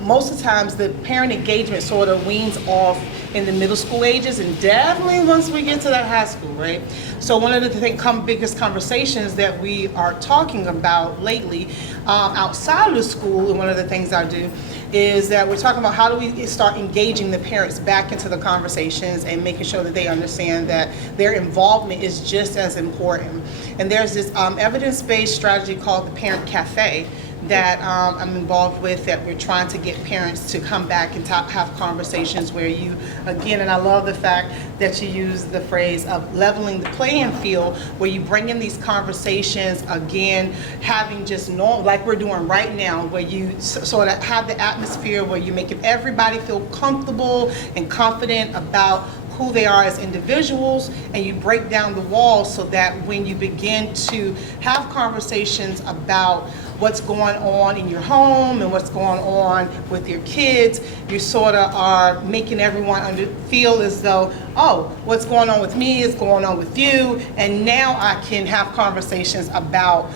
most of the times the parent engagement sort of weans off in the middle school ages and definitely once we get to that high school, right? So one of the biggest conversations that we are talking about lately outside of the school, and one of the things I do, is that we're talking about how do we start engaging the parents back into the conversations and making sure that they understand that their involvement is just as important. And there's this evidence-based strategy called the Parent Cafe that I'm involved with, that we're trying to get parents to come back and have conversations where you, again, and I love the fact that you use the phrase of leveling the playing field, where you bring in these conversations, again, having just normal, like we're doing right now, where you sort of have the atmosphere where you're making everybody feel comfortable and confident about who they are as individuals, and you break down the walls so that when you begin to have conversations about what's going on in your home and what's going on with your kids, you sort of are making everyone feel as though, oh, what's going on with me is going on with you, and now I can have conversations about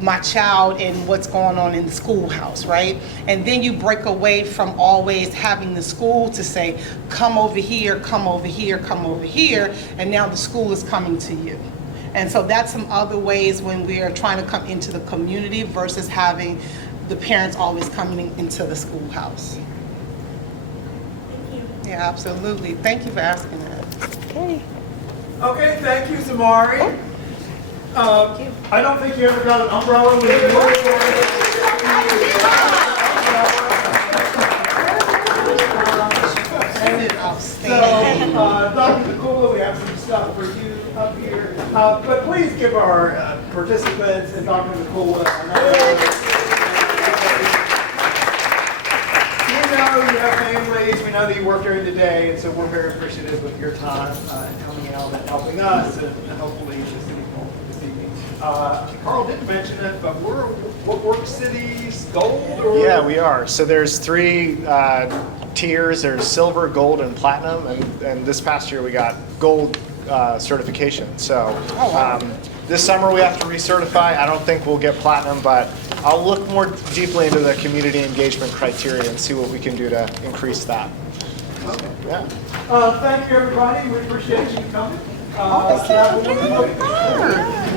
my child and what's going on in the schoolhouse, right? And then you break away from always having the school to say, come over here, come over here, come over here, and now the school is coming to you. And so that's some other ways when we are trying to come into the community versus having the parents always coming into the schoolhouse. Thank you. Yeah, absolutely. Thank you for asking that. Okay. Okay, thank you, Zamari. I don't think you ever got an umbrella when you worked for So, Dr. Nicula, we have some stuff for you up here. But please give our participants and Dr. Nicula You know you have families, we know that you work during the day, and so we're very appreciative of your time coming out and helping us and hopefully the city hall this evening. Carl didn't mention it, but we're what Work City's gold? Or? Yeah, we are. So there's 3 tiers. There's silver, gold, and platinum. And this past year we got gold certification. So this summer we have to recertify. I don't think we'll get platinum, but I'll look more deeply into the community engagement criteria and see what we can do to increase that. Okay. Yeah. Thank you, everybody. We appreciate you coming. Now we'll look at